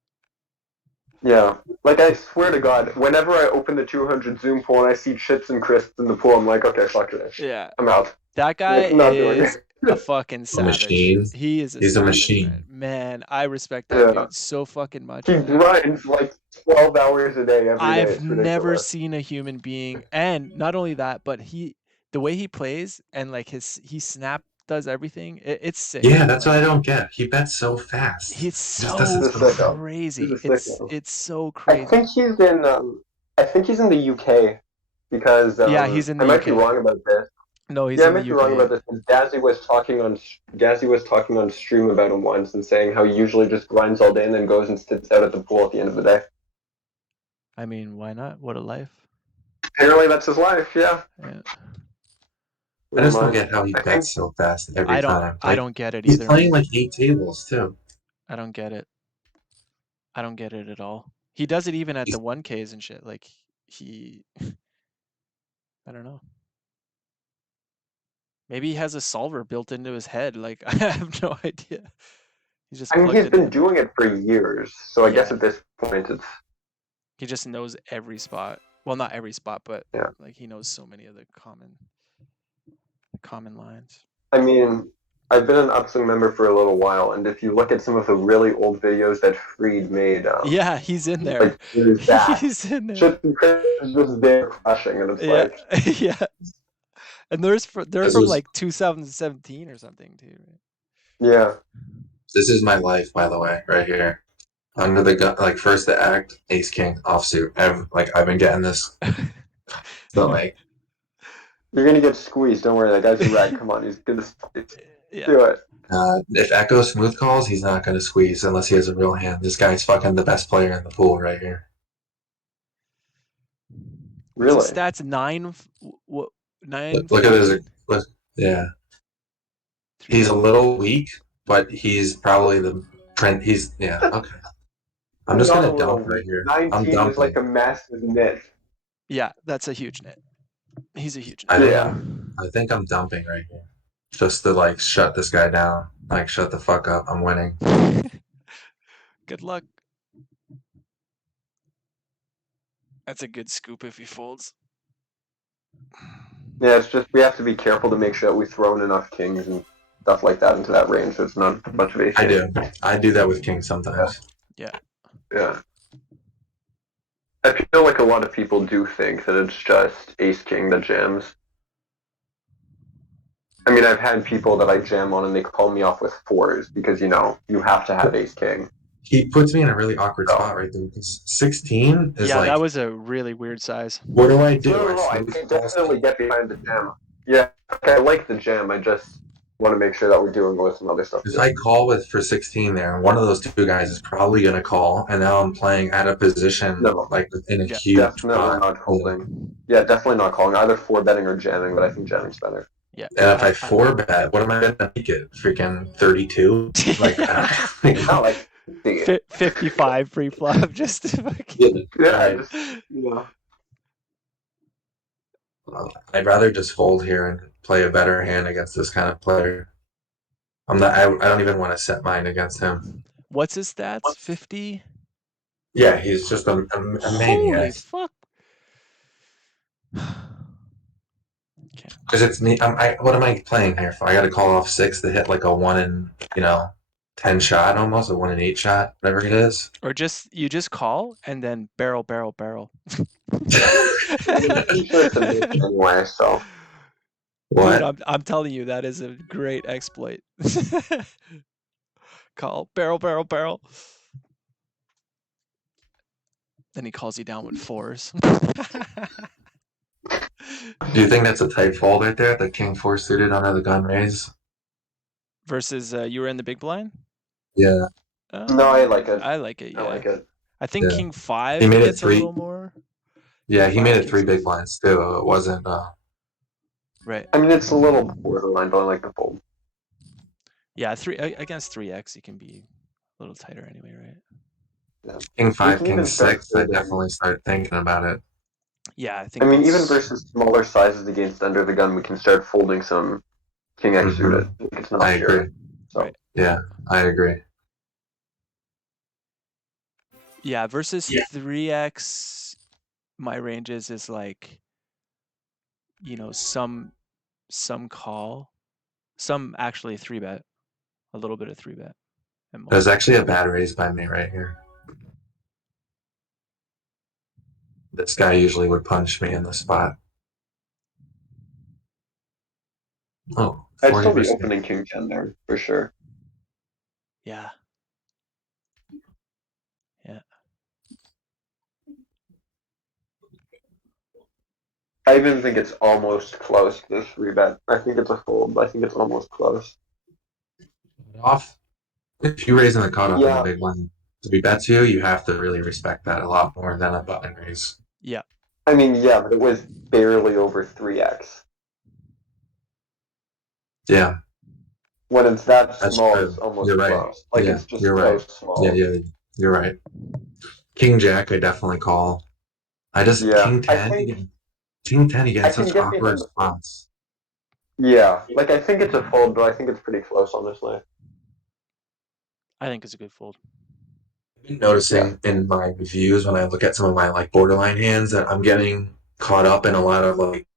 Yeah, like I swear to God, whenever I open the 200 zoom pool and I see chips and crisps in the pool, I'm like, okay, fuck this, Yeah. I'm out. That guy I'm not doing is it. a fucking A savage. machine. He is a He's a savage, man. machine. Man, I respect that Yeah, dude so fucking much, he man. grinds like 12 hours a day every day. I've It's never ridiculous. seen a human being, and not only that, but the way he plays and like he snap does everything. It's sick, Yeah, man. that's what Like, I don't get. He bets so fast. he's Just does so He's it a so fast. sicko. He's a crazy. sicko. It's so I crazy. think he's in. I think he's in the UK because Yeah, he's in I the might be UK. wrong about this. No, he's Yeah, I in the might be wrong UK. about this. Because Dazzy was talking on stream about him once and saying how he usually just grinds all day and then goes and sits out at the pool at the end of the day. I mean, why not? What a life. Apparently, that's his life. Yeah, Yeah. I never just don't mind. get how he I think bets so fast every time. I Like, don't get it he's either, playing man. like 8 tables too. I don't get it. I don't get it at all. He does it even at the He's, 1Ks and shit. Like, he I don't know. Maybe he has a solver built into his head. Like, I have no idea. He's just I mean, plugged he's it been in. doing it for years, so I guess Yeah. at this point it's He just knows every spot. Well, not every spot, but yeah. like he knows so many of the common lines. I mean, I've been an Upswing member for a little while, and if you look at some of the really old videos that Freed made, Yeah, he's in there. like years back, He's in there. Chips and Chris is just there crushing, and it's Yeah. like, Yeah. And they're this from was like 2017 or something too, yeah, this is my life, by the way, right here. Under the gun, like first the act, Ace King offsuit. I've been getting this. So right? like, you're gonna get squeezed. Don't worry, that guy's a rat. Come on, he's gonna Yeah. do it. if Echo smooth calls, he's not gonna squeeze unless he has a real hand. This guy's fucking the best player in the pool right here. What's his Really? stats? What? Look at his. 914? Yeah, he's a 314. little weak, but he's probably the print. He's yeah. Okay, I'm I'm just not a gonna little dump right weak. here. I'm 19 is like dumping. a massive nit. Yeah, that's a huge net. He's a huge I net. think Yeah. I think I'm dumping right here, just to like shut this guy down. Like shut the fuck up. I'm winning. Good luck. That's a good scoop if he folds. Yeah, it's just we have to be careful to make sure that we throw in enough kings and stuff like that into that range, so it's not a bunch of ace I kings. do. I do that with king Yeah, sometimes. Yeah. yeah. I feel like a lot of people do think that it's just ace king that jams. I mean, I've had people that I jam on and they call me off with fours because you have to have ace king. He puts me in a really awkward So spot right there because 16 is Yeah, that like, was a really weird size. what do I no, do? no, I no. I smooth can balls definitely get behind the jam. Yeah, okay, I like the jam. I just want to make sure that we're doing with some other stuff because too. I call with for 16 there, and one of those two guys is probably gonna call, and now I'm playing at a position No, like in a Yeah. huge definitely spot. not You know? holding. Yeah, definitely not calling. Either four betting or jamming, but I think jamming's better. Yeah. And if I, I I four bet, what am I gonna make it? Freaking 32? Like, No, like the 55 pre-flop just to yeah, fucking yeah, right. just yeah. I'd rather just fold here and play a better hand against this kind of player. I'm not. I don't even want to set mine against him. What's his stats? 50? Yeah, he's just a Holy maniac. fuck. Okay. Because it's me. What am I playing here for? I got to call off six to hit like a 1 in 10 shot almost, a 1 in 8 shot, whatever it is. Or you just call and then barrel, barrel, barrel. I mean, I'm pretty sure it's a miss anyway. So Dude, What? I'm telling you, that is a great exploit. Call, barrel, barrel, barrel. Then he calls you down with fours. Do you think that's a tight fold right there? The king four suited under the gun raise. Versus you were in the big blind? Yeah, no, I like it. I like it, I yeah. like it. I think yeah. king He five made it gets a three. little more. King Yeah, he made five, it king three big six. blinds too. It wasn't. Right. I mean, it's a little borderline, but I like the fold. Yeah, against 3x, it can be a little tighter anyway, right? Yeah. King We five, can king even start six. I folding. definitely start thinking about it. Yeah, I I think mean, even that's versus smaller sizes against under the gun, we can start folding some king X Hmm. suited. Like, it's I not agree. pure. So right. Yeah, I agree. Yeah, versus Yeah. 3x, my ranges is like, some call, some actually 3-bet, a little bit of 3-bet at There's most. actually a bad raise by me right here. This guy usually would punch me in the spot. Oh, I'd still be 40%. opening king 10 there for sure. Yeah. Yeah. I even think it's almost close to this rebet. I think it's a fold, but I think it's almost close. Off. If you raise in the cutoff in the Yeah, big one to be bet to you, you have to really respect that a lot more than a button raise. Yeah. I mean, yeah, but it was barely over 3x. Yeah, When it's that that's small, it's true. almost You're right. close. Like, Yeah, it's just you're so right. Yeah, small. yeah, you're right. King Jack, I definitely call. I just Yeah, King I 10. think King 10, you get I in can such get awkward behind the fold. spots. Yeah, like I think it's a fold, but I think it's pretty close, honestly. I think it's a good fold. I've been Yeah. noticing in my reviews when I look at some of my like borderline hands that I'm getting caught up in a lot of like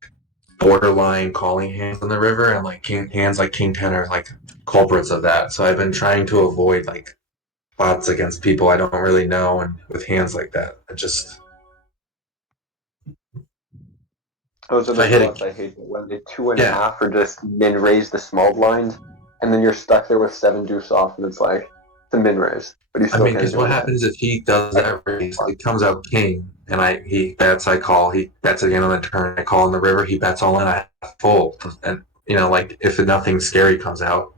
borderline calling hands on the river, and like hands like King 10 are like culprits of that. So I've been trying to avoid like spots against people I don't really know, and with hands like that, I just Those are if I the hit spots it, I hate when they two and a yeah. half or just min raise the small blind, and then you're stuck there with seven deuce off, and it's like it's a min raise, but you I still mean, can't because do what anything. happens if he does Like, that raise? It comes out king, and he bets. I call. He bets again on the turn. I call on the river. He bets all in. I fold, and like if nothing scary comes out,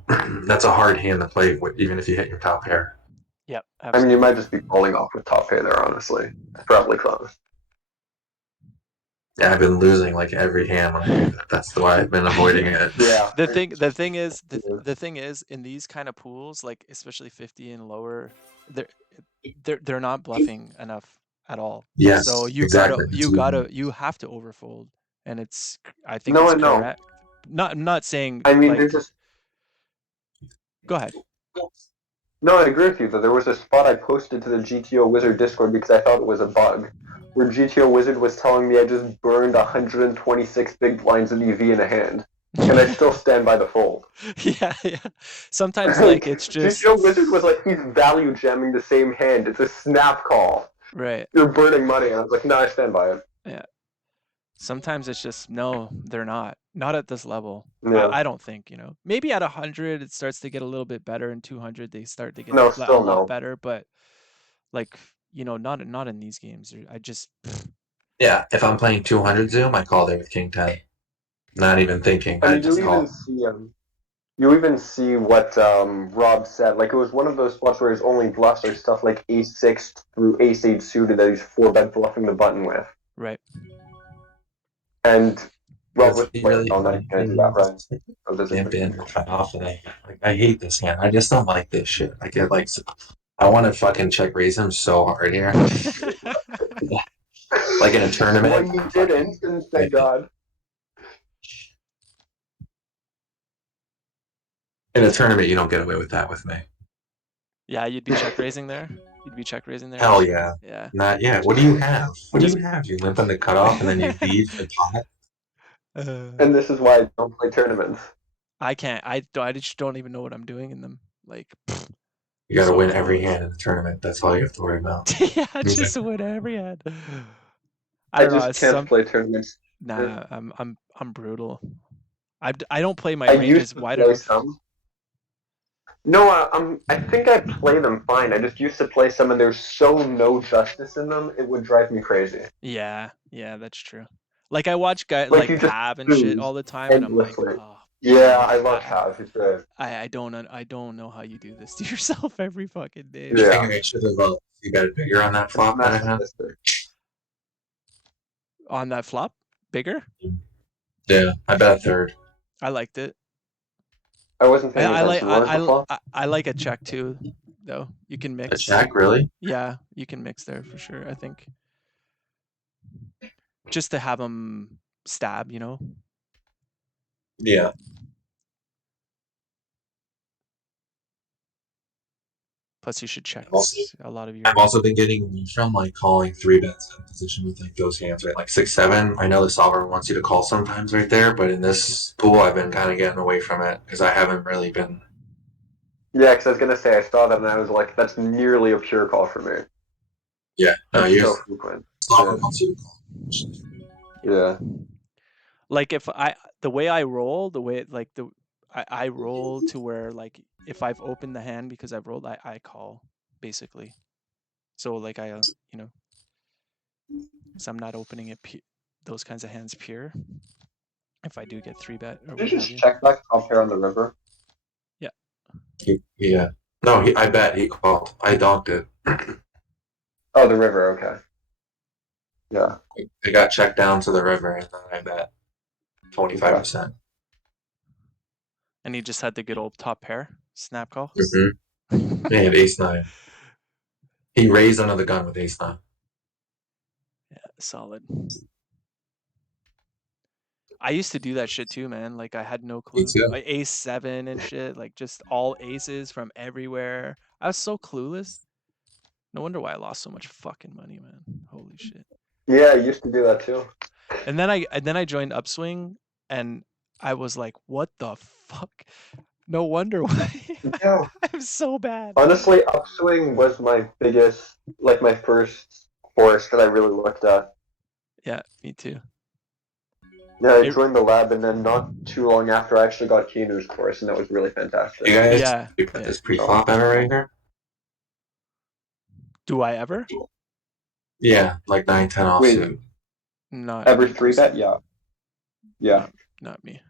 that's a hard hand to play with, even if you hit your top pair. Yep, I mean, you absolutely. might just be falling off with top pair there. Honestly, it's probably close. Yeah, I've been losing like every hand when I do that. That's why I've been avoiding it. Yeah. The thing is in these kind of pools, like especially 50 and lower, they're they're not bluffing enough at all. So Yes, exactly. you have to overfold, and I think No, it's I know. correct. Not saying I mean, there's like, just go ahead. No, I agree with you though. There was a spot I posted to the GTO Wizard Discord because I thought it was a bug, where GTO Wizard was telling me I just burned 126 big blinds of EV in a hand, and I still stand by the fold. Yeah, yeah. Sometimes like Like it's just GTO Wizard was like, he's value jamming the same hand. It's a snap call. right. You're burning money. And I was like, no, I stand by it. Yeah. Sometimes it's just no, they're not. Not at this level. Yeah. I don't think, you know. Maybe at 100 it starts to get a little bit better, and 200 they start to get No, a still lot no. better, but like, you know, not in these games. I just Yeah, if I'm playing 200 Zoom, I call there with King 10. Not even thinking. I I mean, just call. you even see what Rob said. Like it was one of those spots where his only bluffs are stuff like ace six through ace eight suited that he's four bet bluffing the button with, right. and Rob Does was he like, really "Oh, no, you can't do that, right?" Oh, does it? dip in or cut off? And I hate this hand. I just don't like this shit. I get like, I want to fucking check raise him so hard here. Like in a Well, tournament. he didn't, and thank God. In a tournament, you don't get away with that with me. Yeah, you'd be check raising there. You'd be check raising there. Hell yeah. Yeah. Not yeah. What do you have? What do Just you have? You limp on the cutoff and then you leave the pot. And this is why I don't play tournaments. I can't. I just don't even know what I'm doing in them. Like You got to so win every clueless. hand in the tournament. That's all you have to worry about. Yeah, Yeah. just win every hand. I I don't know. just It's can't some play tournaments. nah. I'm brutal. I don't play my I used ranges to wide play enough. some. No, I think I play them fine. I just used to play some, and there's so no justice in them. It would drive me crazy. Yeah, yeah, that's true. Like I watch guy Like like you just Have and shit lose all the time, and I'm like, endlessly. oh Yeah, man, I love Have. He's good. I don't know how you do this to yourself every fucking day, I man. think Yeah, I should have you got it bigger on that it's flop that I had. masochistic. On that flop, bigger. Yeah, I bet a third. I liked it. I wasn't paying attention. What was the flop? I like a check too, though. You can A mix. check, really? Yeah, you can mix there for sure. I think just to have them stab, you know. Yeah. Plus, you should check Also, a lot of I've your. also been getting away from like calling three bets in position with like those hands, right? Like 6-7. I know the solver wants you to call sometimes right there, but in this pool, I've been kind of getting away from it because I haven't really been. Yeah, because I was gonna say I saw that and I was like, that's nearly a pure call for me. Yeah, no, That's your so frequent. solver Yeah. wants you to call. Yeah. Like if I the way I roll, the way like I roll to where like if I've opened the hand because I've rolled, I call basically. So like you know, so I'm not opening it those kinds of hands pure. If I do get three bet or Did what you have just you. check back top pair on the river? Yeah. Yeah. No, I bet he called. I donked it. Oh, the river. Okay. Yeah. It got checked down to the river, and then I bet Okay. 25%. And he just had the good old top pair snap call. Mm-hmm. He had ace nine. He raised under the gun with ace nine. Yeah, solid. I used to do that shit too, man. Like I had no Me clue. too. Like ace seven and shit, like just all aces from everywhere. I was so clueless. No wonder why I lost so much fucking money, man. Holy shit. Yeah, I used to do that too. And then I joined Upswing and I was like, what the fuck? No wonder why Yeah. I'm so bad. Honestly, upswing was my biggest, like my first course that I really looked at. Yeah, me too. Yeah, I It, joined the lab, and then not too long after, I actually got Kinu's course, and that was really fantastic. You guys yeah, you bet yeah. this pre-flop ever right here? Do I ever? Yeah, like 9-10 Wait, offsuit. Not every me three bet? personally. Yeah. Yeah. Not me.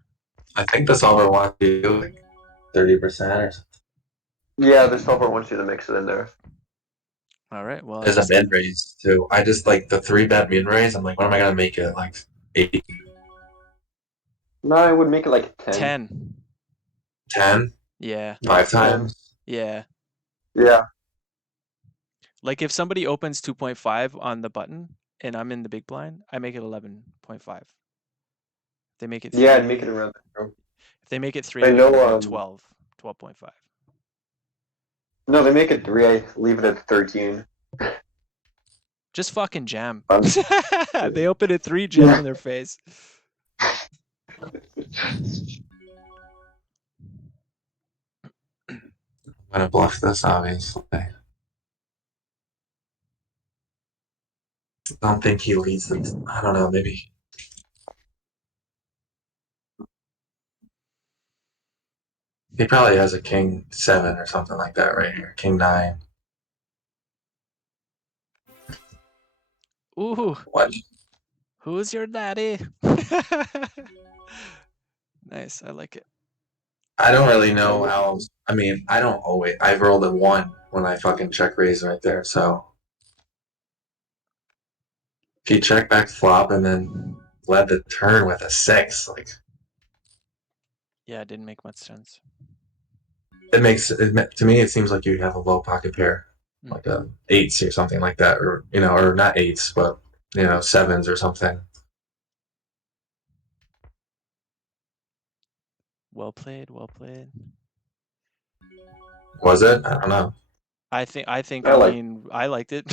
I think the solver wants you to do like 30% or something. Yeah, the solver wants you to mix it in there. All right. Well, I There's a just mid raise too. I just like the three bet mid raise. I'm like, what am I gonna make it like 8, No, I would make it like 10. 10. 10, Yeah. 10. times? Yeah. Yeah. Like if somebody opens 2.5 on the button and I'm in the big blind, I make it 11.5. They make it Yeah, I'd make it 3. around there. If they make it 3, I I make it know, about 12, 12.5. No, they make it 3. I leave it at 13. Just fucking jam. Um, They open at 3, jam yeah. in their face. I'm gonna bluff this, obviously. I don't think he leads the. I don't know. Maybe he probably has a king 7 or something like that right here. King 9. Ooh, What? who's your daddy? Nice, I like it. I don't really know how. I mean, I don't always. I've rolled a 1 when I fucking check raise right there. So if you check back flop and then led the turn with a 6, like Yeah, it didn't make much sense. it makes it, to me. It seems like you have a low pocket pair, like a 8s or something like that, or or not 8s, but 7s or something. Well played, well played. Was it? I don't know. I think I I like. mean I liked it.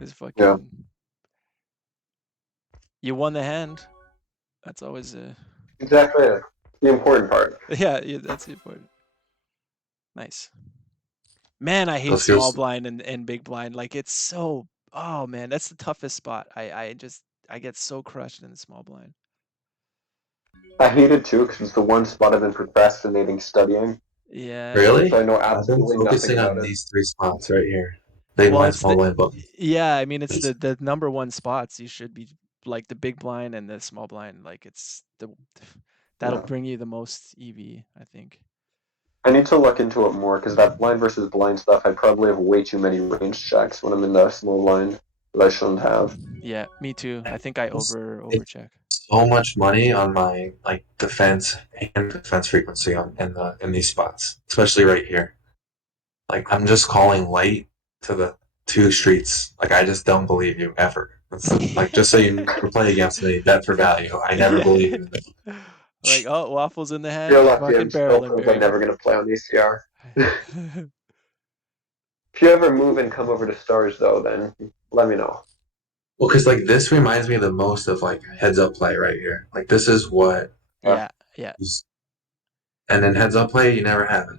It's Yeah. fucking you won the hand. That's always a Exactly. The important part. yeah, that's the important. Nice. Man, I hate Those small feels. blind and big blind. Like it's so oh man, that's the toughest spot. I get so crushed in the small blind. I hate it too because it's the one spot I've been procrastinating studying. Yeah. So I Really? know I've been absolutely nothing focusing about on it. these 3 spots right here. Big Well, blind, it's small the blind, button. yeah, I mean it's the number one spots. You should be like the big blind and the small blind. Like it's the that'll Yeah. bring you the most EV, I think. I need to look into it more because that blind versus blind stuff, I probably have way too many range checks when I'm in the small blind that I shouldn't have. Yeah, me too. I think I overcheck. So much money on my like defense and defense frequency in these spots, especially right here. Like I'm just calling light to the 2 streets. Like I just don't believe you ever. It's like just so you never play against me, bet for value. I never believe you. Like, oh, waffles in the You're hand, lucky I'm fucking still barreling, probably baby. never going to play on ECR. If you ever move and come over to Stars, though, then let me know. Well, because like this reminds me the most of like heads up play right here. Like this is what, Yeah, yeah. and then heads up play you never have it.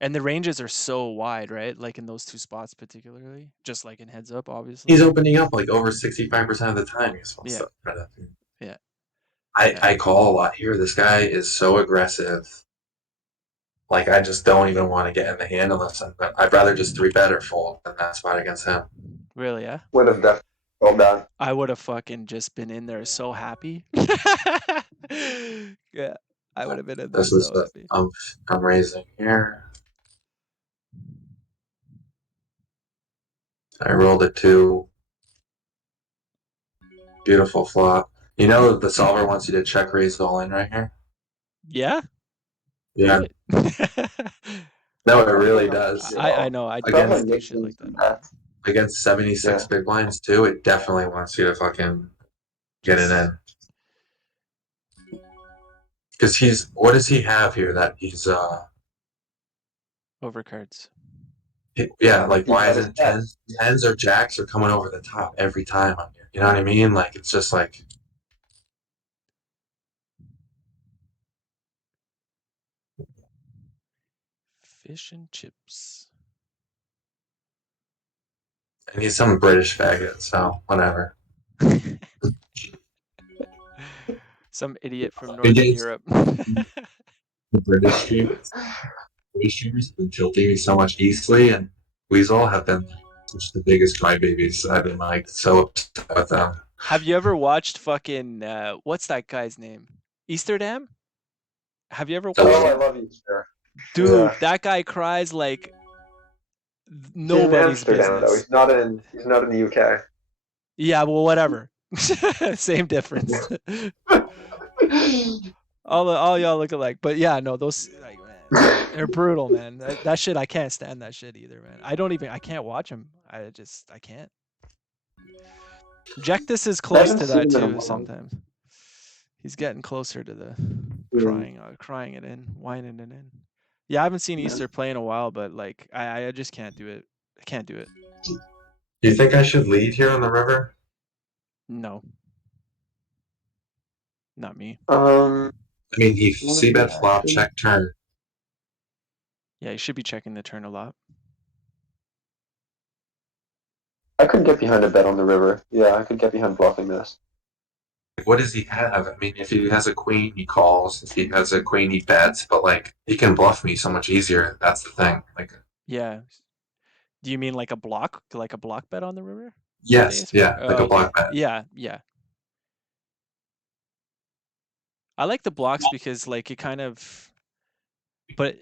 And the ranges are so wide, right? Like in those two spots particularly, just like in heads up, obviously. He's opening up like over 65% of the time. You're supposed Yeah, to. yeah, I yeah. I call a lot here. This guy is so aggressive. Like I just don't even want to get in the hand unless I'd rather just 3-bet or fold than that spot against him. Really, yeah. Would have definitely told that. I would have fucking just been in there so happy. Yeah, I would have been in there This is so the happy. I'm raising here. I rolled a 2. Beautiful flop. You know the solver wants you to check raise all in right here. Yeah, Yeah. really? No, it Probably really not, does. I know. I probably don't Against do make shit like things that. that. against 76 Yeah. big blinds too, it definitely wants you to fucking get it Just in. Because what does he have here that he's overcards. yeah, like He why got his isn't bets. tens or jacks are coming over the top every time on you? You know what I mean? Like it's just like Fish and chips. and he's some British faggot, so whatever. Some idiot from Northern Against Europe. the British streamers have been tilting me so much easily, and Weasel have been such the biggest crybabies. I've been like so upset with them. Have you ever watched fucking what's that guy's name? Easterdam? Have you ever The watched Oh, I little him? love you, sir. Dude, Yeah. that guy cries like He's in nobody's Amsterdam though. business. He's not in the UK. Yeah, well, whatever. Same difference. All y'all look alike, but yeah, no, those like man, they're brutal, man. That shit, I can't stand that shit either, man. I can't watch them. I can't. Jektis is I close haven't to seen that him in a too. while. Sometimes he's getting closer to the Mm. crying it in, whining it in. Yeah, I haven't seen Yeah. Easter play in a while, but like I just can't do it. I can't do it. Do you think I should lead here on the river? No, not me. Um, I mean, he what was c the bet flop, action? check turn. Yeah, you should be checking the turn a lot. I could get behind a bet on the river. Yeah, I could get behind bluffing this. What does he have? I mean, if he has a queen, he calls. If he has a queen, he bets. But like, he can bluff me so much easier. That's the thing. Like, Yeah. Do you mean like a block bet on the river with the yes, ace four? yeah, like Oh, a okay. block bet. Yeah, yeah. I like the blocks because like it kind of, but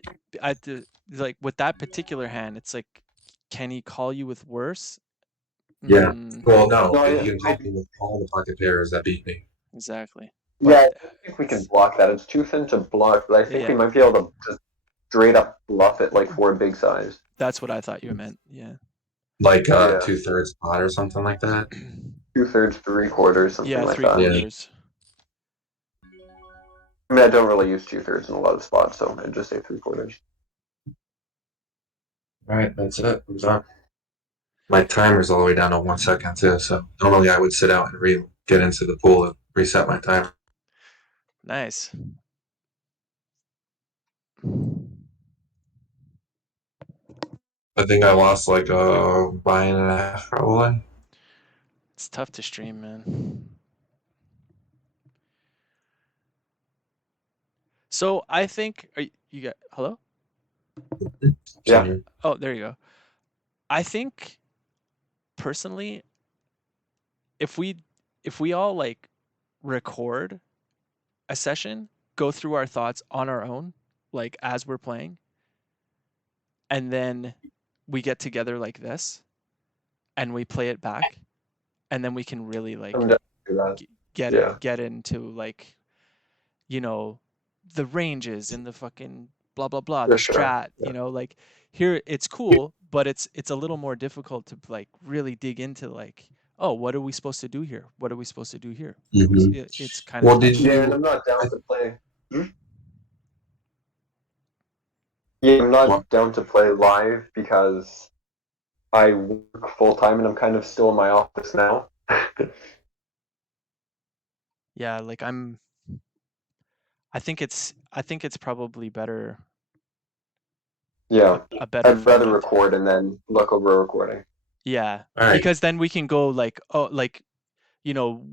like with that particular hand, it's like, can he call you with worse? Yeah. Mm, Well, no, No, he can call me with all the pocket pairs that beat me. exactly. yeah, But I don't think we can block that. It's too thin to block, but I think we yeah, might be able to just straight up bluff it like for a big size. that's what I thought you meant. Yeah. Like Yeah, 2/3 pot or something like that. 2/3, 3/4, something Yeah, like three that. Yeah. quarters. I mean, I don't really use 2/3 in a lot of spots, so I'd just say 3/4. All right, that's it. I'm done. My timer's all the way down to 1 second too. So normally I would sit out and get into the pool and reset my timer. Nice. I think I lost like a buy-in and a half probably. It's tough to stream, man. So I think you got hello? Yeah. Continue. Oh, there you go. I think personally, if we if we all like record a session, go through our thoughts on our own, like as we're playing, and then we get together like this and we play it back, and then we can really I'm like down to do that. Yeah. get into like, you know, the ranges and the fucking blah blah blah, For the sure. strat, you know, like here it's cool, but it's a little more difficult to like really dig into like, oh, what are we supposed to do here? What are we supposed to do here? Hmm. It's kind of Well, did tough. Yeah, and you? I'm not down I, to play. Hmm? Yeah, I'm well, not down to play live because I work full time and I'm kind of still in my office now. Yeah, like I think it's probably better Yeah, a better I'd rather format. record and then look over a recording. Yeah, all right. because then we can go like, oh, like, you know,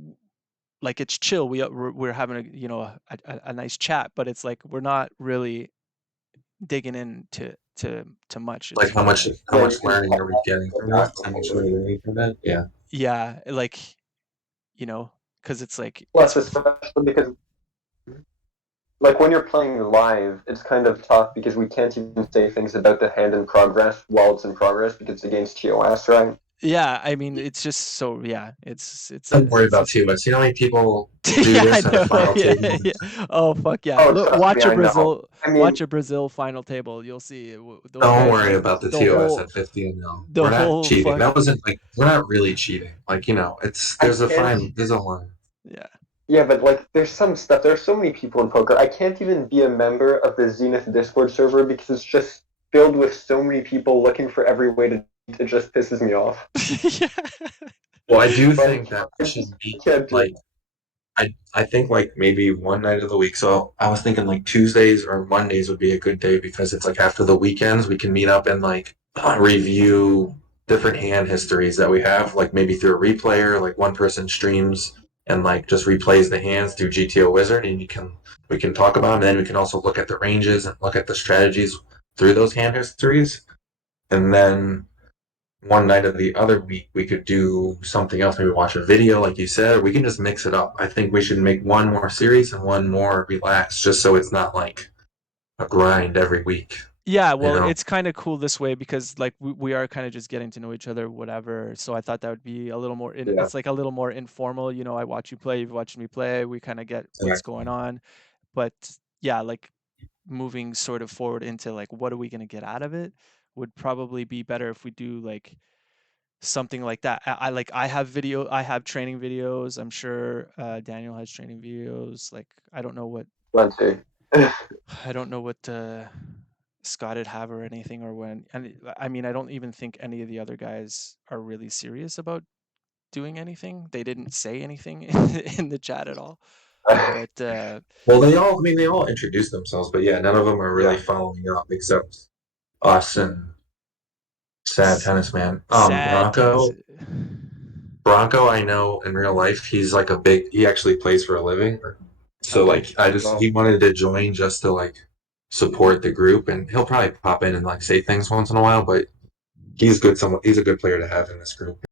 like it's chill. We're having a, you know, a nice chat, but it's like we're not really digging into to much. Like It's more like, how Yeah, you much can learning pause, are we getting go from back it? and How much are forward. we learning from it? Yeah. yeah, like, you know, because it's like Plus, especially because like when you're playing live, it's kind of tough because we can't even say things about the hand in progress while it's in progress because it's against TOS, right? yeah. I mean, it's just so yeah. Don't worry It's a about TOS. You know how many people do yeah, I this at a know. final Yeah, table? yeah. Oh fuck yeah! Oh, Look, trust me, I know. I Watch mean, a Brazil final table. You'll see those Don't guys worry like about the the TOS whole at 50 and 0. the We're not whole cheating. fuck. That wasn't like we're not really cheating. Like it's I there's a can't. fine there's a line. Yeah. Yeah, but like, there's some stuff. There's so many people in poker. I can't even be a member of the Zenith Discord server because it's just filled with so many people looking for every way to. It just pisses me off. Yeah. Well, I do Like, think that we should I meet can't do like I think like maybe one night of the week. So I was thinking like Tuesdays or Mondays would be a good day because it's like after the weekends we can meet up and like review different hand histories that we have, like maybe through a replayer, like one person streams and like just replays the hands through GTO Wizard, and we can talk about them. And then we can also look at the ranges and look at the strategies through those hand histories, and then one night of the other week we could do something else, maybe watch a video like you said, or we can just mix it up. I think we should make one more serious and one more relaxed, just so it's not like a grind every week, Yeah, you well, know. it's kind of cool this way because like we are kind of just getting to know each other, whatever. So I thought that would be a little more Yeah. it's like a little more informal, you know, I watch you play, you've watched me play, we kind of get what's going Exactly. on. But yeah, like moving sort of forward into like what are we going to get out of it would probably be better if we do like something like that. I have training videos. I'm sure Daniel has training videos. Like I don't know what Plenty. I don't know what Scott would have or anything, or when, and I mean, I don't even think any of the other guys are really serious about doing anything. They didn't say anything in the chat at all. But Well, they all introduced themselves, but yeah, none of them are really Yeah. following up except us and Sad s- Tennis Man. sad tennis. Bronco, I know in real life, he's like he actually plays for a living. So Okay. like, Well, he wanted to join just to like support the group, and he'll probably pop in and like say things once in a while, but he's good. He's a good player to have in this group.